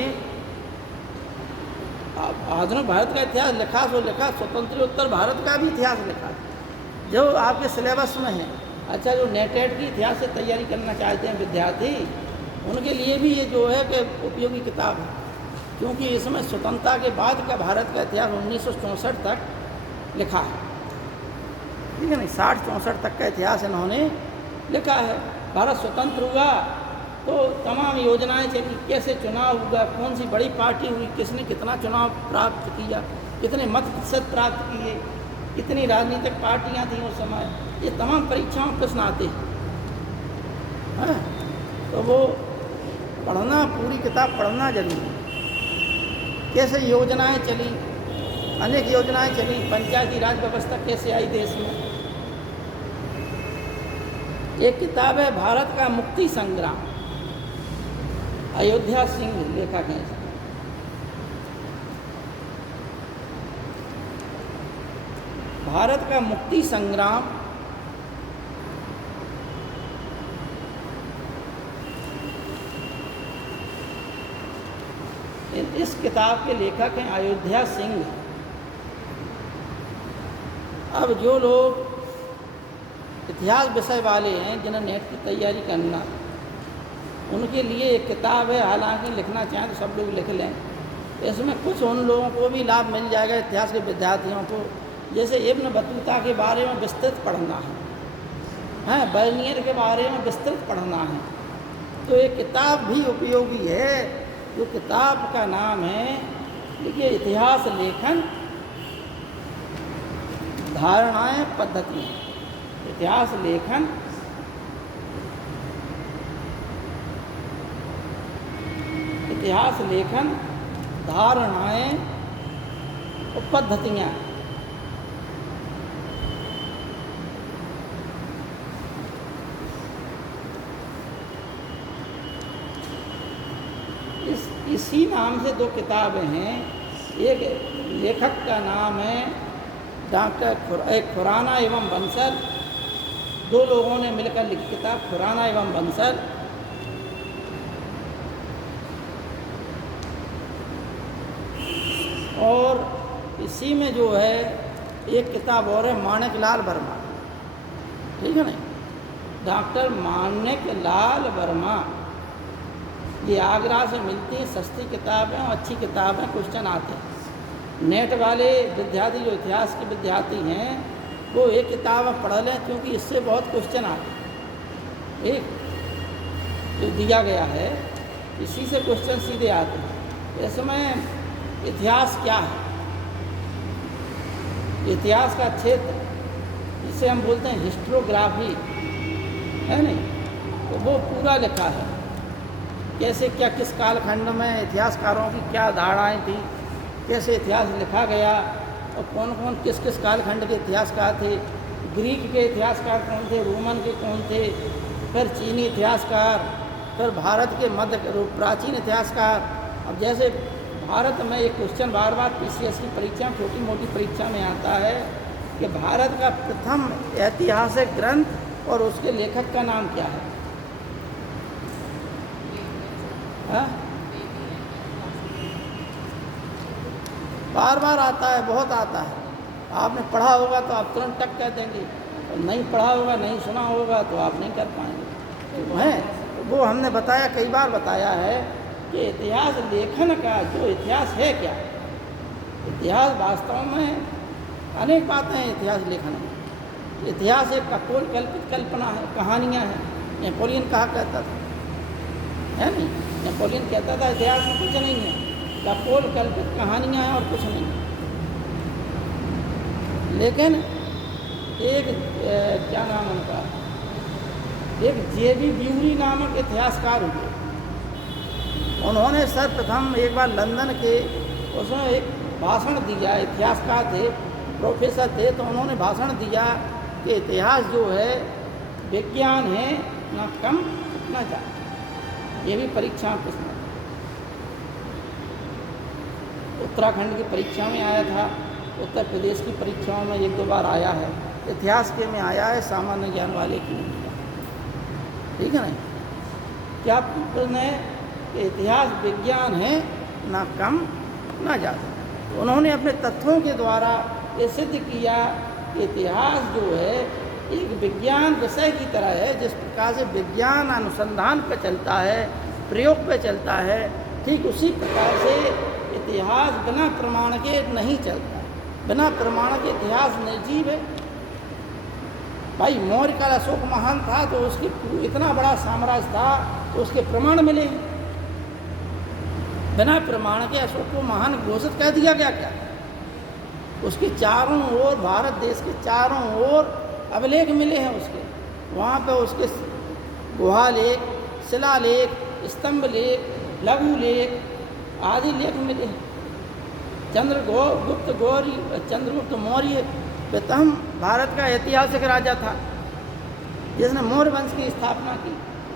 आधुनिक भारत का इतिहास लिखा, सो लिखा स्वतंत्रोत्तर भारत का भी इतिहास लिखा, जो आपके सिलेबस में है। अच्छा, जो नेटेड की इतिहास से तैयारी करना चाहते हैं विद्यार्थी, उनके लिए भी ये जो है कि उपयोगी किताब है, क्योंकि इसमें स्वतंत्रता के बाद का भारत का इतिहास 1964 तक लिखा है, ठीक है ना। 60-64 तक का इतिहास इन्होंने लिखा है। भारत स्वतंत्र हुआ तो तमाम योजनाएं चली, कैसे चुनाव हुआ, कौन सी बड़ी पार्टी हुई, किसने कितना चुनाव प्राप्त किया, कितने मत प्रतिशत प्राप्त किए, कितनी राजनीतिक पार्टियां थीं उस समय, ये तमाम परीक्षाओं में प्रश्न आते हैं। तो वो पढ़ना, पूरी किताब पढ़ना जरूरी है। कैसे योजनाएं चली, अनेक योजनाएं चली, पंचायती राज व्यवस्था कैसे आई देश में। एक किताब है भारत का मुक्ति संग्राम, अयोध्या सिंह लेखक हैं। भारत का मुक्ति संग्राम इस किताब के लेखक हैं अयोध्या सिंह। अब जो लोग इतिहास विषय वाले हैं, जिन्हें नेट की तैयारी करना, उनके लिए एक किताब है। हालांकि लिखना चाहें तो सब लोग लिख लें, इसमें कुछ उन लोगों को भी लाभ मिल जाएगा, इतिहास के विद्यार्थियों को। जैसे इब्न बतूता के बारे में विस्तृत पढ़ना है, बर्नियर के बारे में विस्तृत पढ़ना है, तो एक किताब भी उपयोगी है। जो किताब का नाम है, देखिए, इतिहास लेखन धारणाएं, पद्धतियाँ। इतिहास लेखन धारणाएं और पद्धतियाँ। इसी नाम से 2 किताबें हैं। एक लेखक का नाम है डॉक्टर खुराना एवं बंसल, 2 लोगों ने मिलकर लिखी किताब खुराना एवं बंसल। और इसी में जो है एक किताब और है माणिक लाल वर्मा, ठीक है ना, डॉक्टर माणिक लाल वर्मा। ये आगरा से मिलती हैं, सस्ती किताबें और अच्छी किताबें, क्वेश्चन आते हैं। नेट वाले विद्यार्थी जो इतिहास के विद्यार्थी हैं वो एक किताब पढ़ लें, क्योंकि इससे बहुत क्वेश्चन आते हैं। एक जो दिया गया है इसी से क्वेश्चन सीधे आते हैं। इसमें इतिहास क्या है, इतिहास का क्षेत्र जिसे हम बोलते हैं हिस्ट्रोग्राफी, है नहीं, तो वो पूरा लिखा है। कैसे क्या किस कालखंड में इतिहासकारों की क्या धारणाएं थी, कैसे इतिहास लिखा गया और कौन कौन किस किस कालखंड के इतिहासकार थे। ग्रीक के इतिहासकार कौन थे, रोमन के कौन थे, फिर चीनी इतिहासकार, फिर भारत के मध्य प्राचीन इतिहासकार। अब जैसे भारत में एक क्वेश्चन बार बार PCS की परीक्षा, छोटी मोटी परीक्षा में आता है कि भारत का प्रथम ऐतिहासिक ग्रंथ और उसके लेखक का नाम क्या है? हाँ? बार बार आता है, बहुत आता है। आपने पढ़ा होगा तो आप तुरंत टक कह देंगे, और नहीं पढ़ा होगा, नहीं सुना होगा तो आप नहीं कर पाएंगे। तो है वो हमने बताया, कई बार बताया है कि इतिहास लेखन का जो इतिहास है क्या, इतिहास वास्तव में अनेक बातें हैं। इतिहास लेखन में इतिहास एक कल्पित कल्पना है, कहानियाँ हैं। नेपोलियन कहा कहता था, है नहीं, नेपोलियन कहता था इतिहास में कुछ नहीं है, कल्पित कहानियाँ हैं और कुछ नहीं। लेकिन एक क्या नाम उनका, एक J.B. ब्यूरी नामक इतिहासकार हुए। उन्होंने सर्वप्रथम एक बार लंदन के उसमें एक भाषण दिया, इतिहासकार थे, प्रोफेसर थे, तो उन्होंने भाषण दिया कि इतिहास जो है विज्ञान है, ना कम ना ज़्यादा। ये भी परीक्षा प्रश्न उत्तराखंड की परीक्षा में आया था, उत्तर प्रदेश की परीक्षाओं में 1-2 बार आया है, इतिहास के में आया है, सामान्य ज्ञान वाले की नहीं आया। ठीक है ना? क्या प्रश्न है कि इतिहास विज्ञान है, ना कम ना ज़्यादा। तो उन्होंने अपने तथ्यों के द्वारा ये सिद्ध किया कि इतिहास जो है एक विज्ञान विषय की तरह है। जिस प्रकार से विज्ञान अनुसंधान पर चलता है, प्रयोग पर चलता है, ठीक उसी प्रकार से इतिहास बिना प्रमाण के नहीं चलता। बिना प्रमाण के इतिहास निर्जीव है। भाई मौर्य का अशोक महान था तो उसकी इतना बड़ा साम्राज्य था तो उसके प्रमाण मिले। बिना प्रमाण के अशोक को महान घोषित कर दिया गया क्या? उसके चारों ओर, भारत देश के चारों ओर अभिलेख मिले हैं उसके। वहाँ पे उसके गुहा लेख, शिलालेख, स्तंभ लेख, लघु लेख आदि लेख मिले हैं। चंद्रगुप्त मौर्य प्रथम भारत का ऐतिहासिक राजा था जिसने मौर्य वंश की स्थापना की,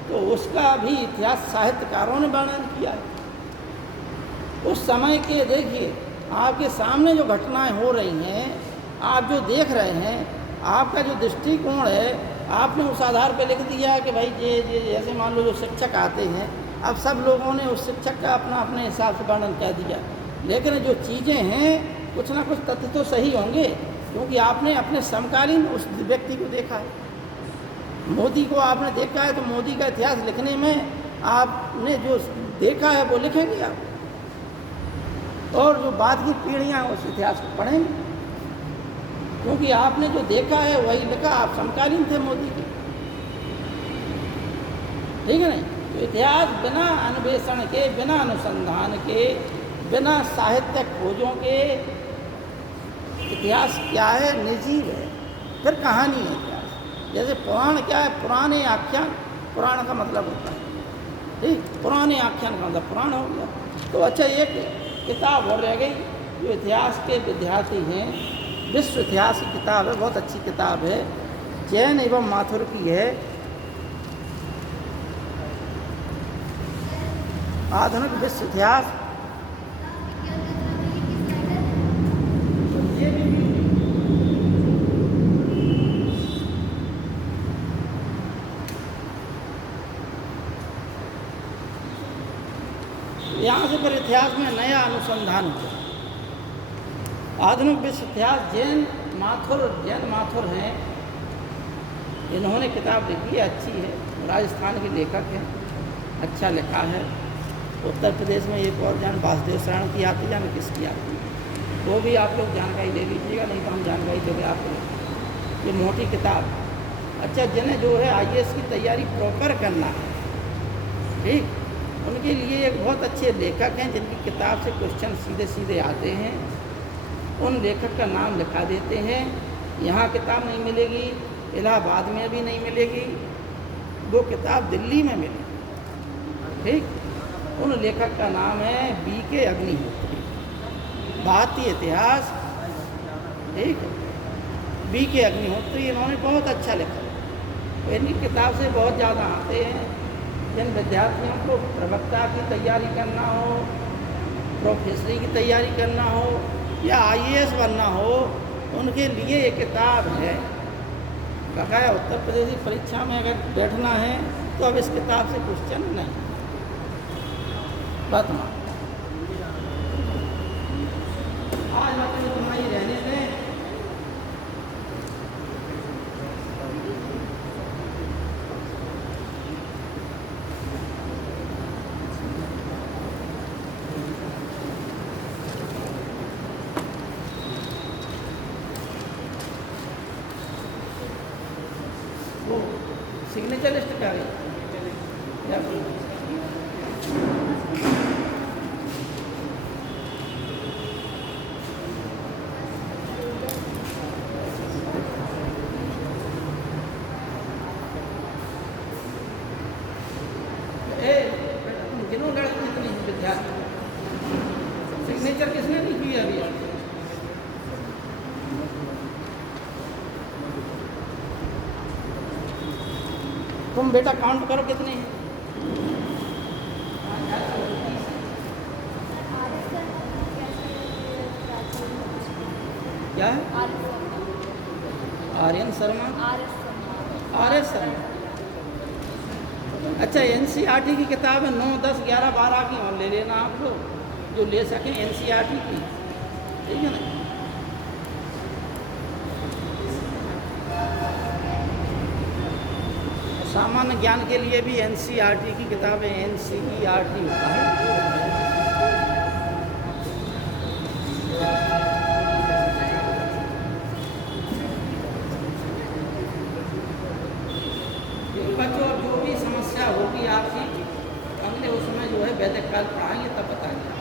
तो उसका भी इतिहास साहित्यकारों ने वर्णन किया है। उस समय के देखिए, आपके सामने जो घटनाएं हो रही हैं, आप जो देख रहे हैं, आपका जो दृष्टिकोण है, आपने उस आधार पर लिख दिया कि भाई ये जैसे मान लो जो शिक्षक आते हैं, अब सब लोगों ने उस शिक्षक का अपने हिसाब से वर्णन कर दिया। लेकिन जो चीज़ें हैं कुछ ना कुछ तथ्य तो सही होंगे, क्योंकि आपने अपने समकालीन उस व्यक्ति को देखा है। मोदी को आपने देखा है तो मोदी का इतिहास लिखने में आपने जो देखा है वो लिखेंगे आप, और जो बाद की पीढ़ियाँ उस इतिहास को पढ़ेंगे, क्योंकि आपने जो देखा है वही लिखा। आप समकालीन थे मोदी के, ठीक है नहीं? तो इतिहास बिना अन्वेषण के, बिना अनुसंधान के, बिना साहित्यिक खोजों के इतिहास क्या है? निर्जीव है। फिर कहानी है इतिहास। जैसे पुराण क्या है? पुराने आख्यान, पुराण का मतलब होता है, ठीक, पुराने आख्यान का मतलब पुराण हो गया। तो अच्छा, एक किताब और रह गई जो इतिहास के विद्यार्थी हैं, विश्व इतिहास की किताब है, बहुत अच्छी किताब है, जैन एवं माथुर की है, आधुनिक विश्व इतिहास। ये भी यहाँ से फिर इतिहास में नया अनुसंधान हुआ। आधुनिक विश्व इतिहास जैन माथुर हैं, इन्होंने किताब लिखी है, अच्छी है, राजस्थान के लेखक हैं, अच्छा लिखा है। उत्तर प्रदेश में एक और जान वासुदेव शरण की आती, जान किसकी आती, वो भी आप लोग जानकारी ले लीजिएगा, नहीं तो हम जानकारी देंगे आपको। ये मोटी किताब। अच्छा, जिन्हें जो है IAS की तैयारी प्रॉपर करना है, ठीक, उनके लिए एक बहुत अच्छे लेखक हैं जिनकी किताब से क्वेश्चन सीधे सीधे आते हैं, उन लेखक का नाम लिखा देते हैं। यहाँ किताब नहीं मिलेगी, इलाहाबाद में भी नहीं मिलेगी, वो किताब दिल्ली में मिलेगी, ठीक। उन लेखक का नाम है BK अग्निहोत्री, भारतीय इतिहास, ठीक, BK अग्निहोत्री। इन्होंने बहुत अच्छा लिखा। इनकी किताब से बहुत ज़्यादा आते हैं जिन विद्यार्थियों को प्रवक्ता की तैयारी करना हो, प्रोफेसरी की तैयारी करना हो या IAS बनना हो, उनके लिए ये किताब है। बकाया उत्तर प्रदेश की परीक्षा में अगर बैठना है तो अब इस किताब से क्वेश्चन नहीं। बात मान आज बातें तुम्हारी रहने दें। वो सिग्नेचर लिस्ट क्या गई? सिग्नेचर किसने नहीं किया अभी? तुम बेटा काउंट करो कितने हैं? क्या है? आर्यन शर्मा, RS शर्मा। अच्छा, NCERT की किताब है 9, 10, 11, 12 की और ले लेना आप लोग, जो ले सकें NCERT की, ठीक है ना। सामान्य ज्ञान के लिए भी NCERT की किताबें, NCERT होता है। बच्चों, अब जो भी समस्या होगी आपकी अगले उसमें जो है वैदिक काल पढ़ाएंगे तब बताएंगे।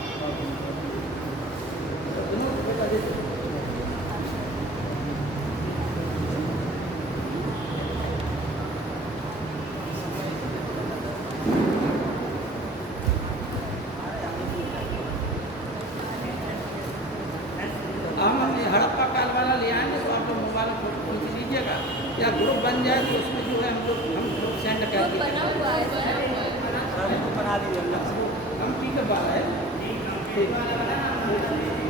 हम अपने हड़प्पा काल वाला ले आएंगे तो आप लोग मोबाइल में फोटो खींच लीजिएगा, या ग्रुप बन जाए तो उसमें जो है हम ग्रुप सेंड कर देंगे। बना दीजिए, हम पिकअप वाला है, ठीक,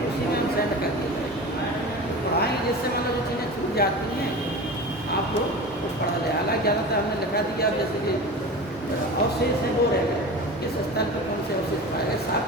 उसी में हम सेंड कर देंगे, पढ़ाएंगे, जिससे मतलब जो चीज़ें छूट जाती हैं आप लोग कुछ पढ़ा ले। हालांकि ज़्यादातर हमने लिखा दिया, जैसे कि अवशेष है वो रह गए, किस स्तर पर कौन से अवशेष पाए गए, 7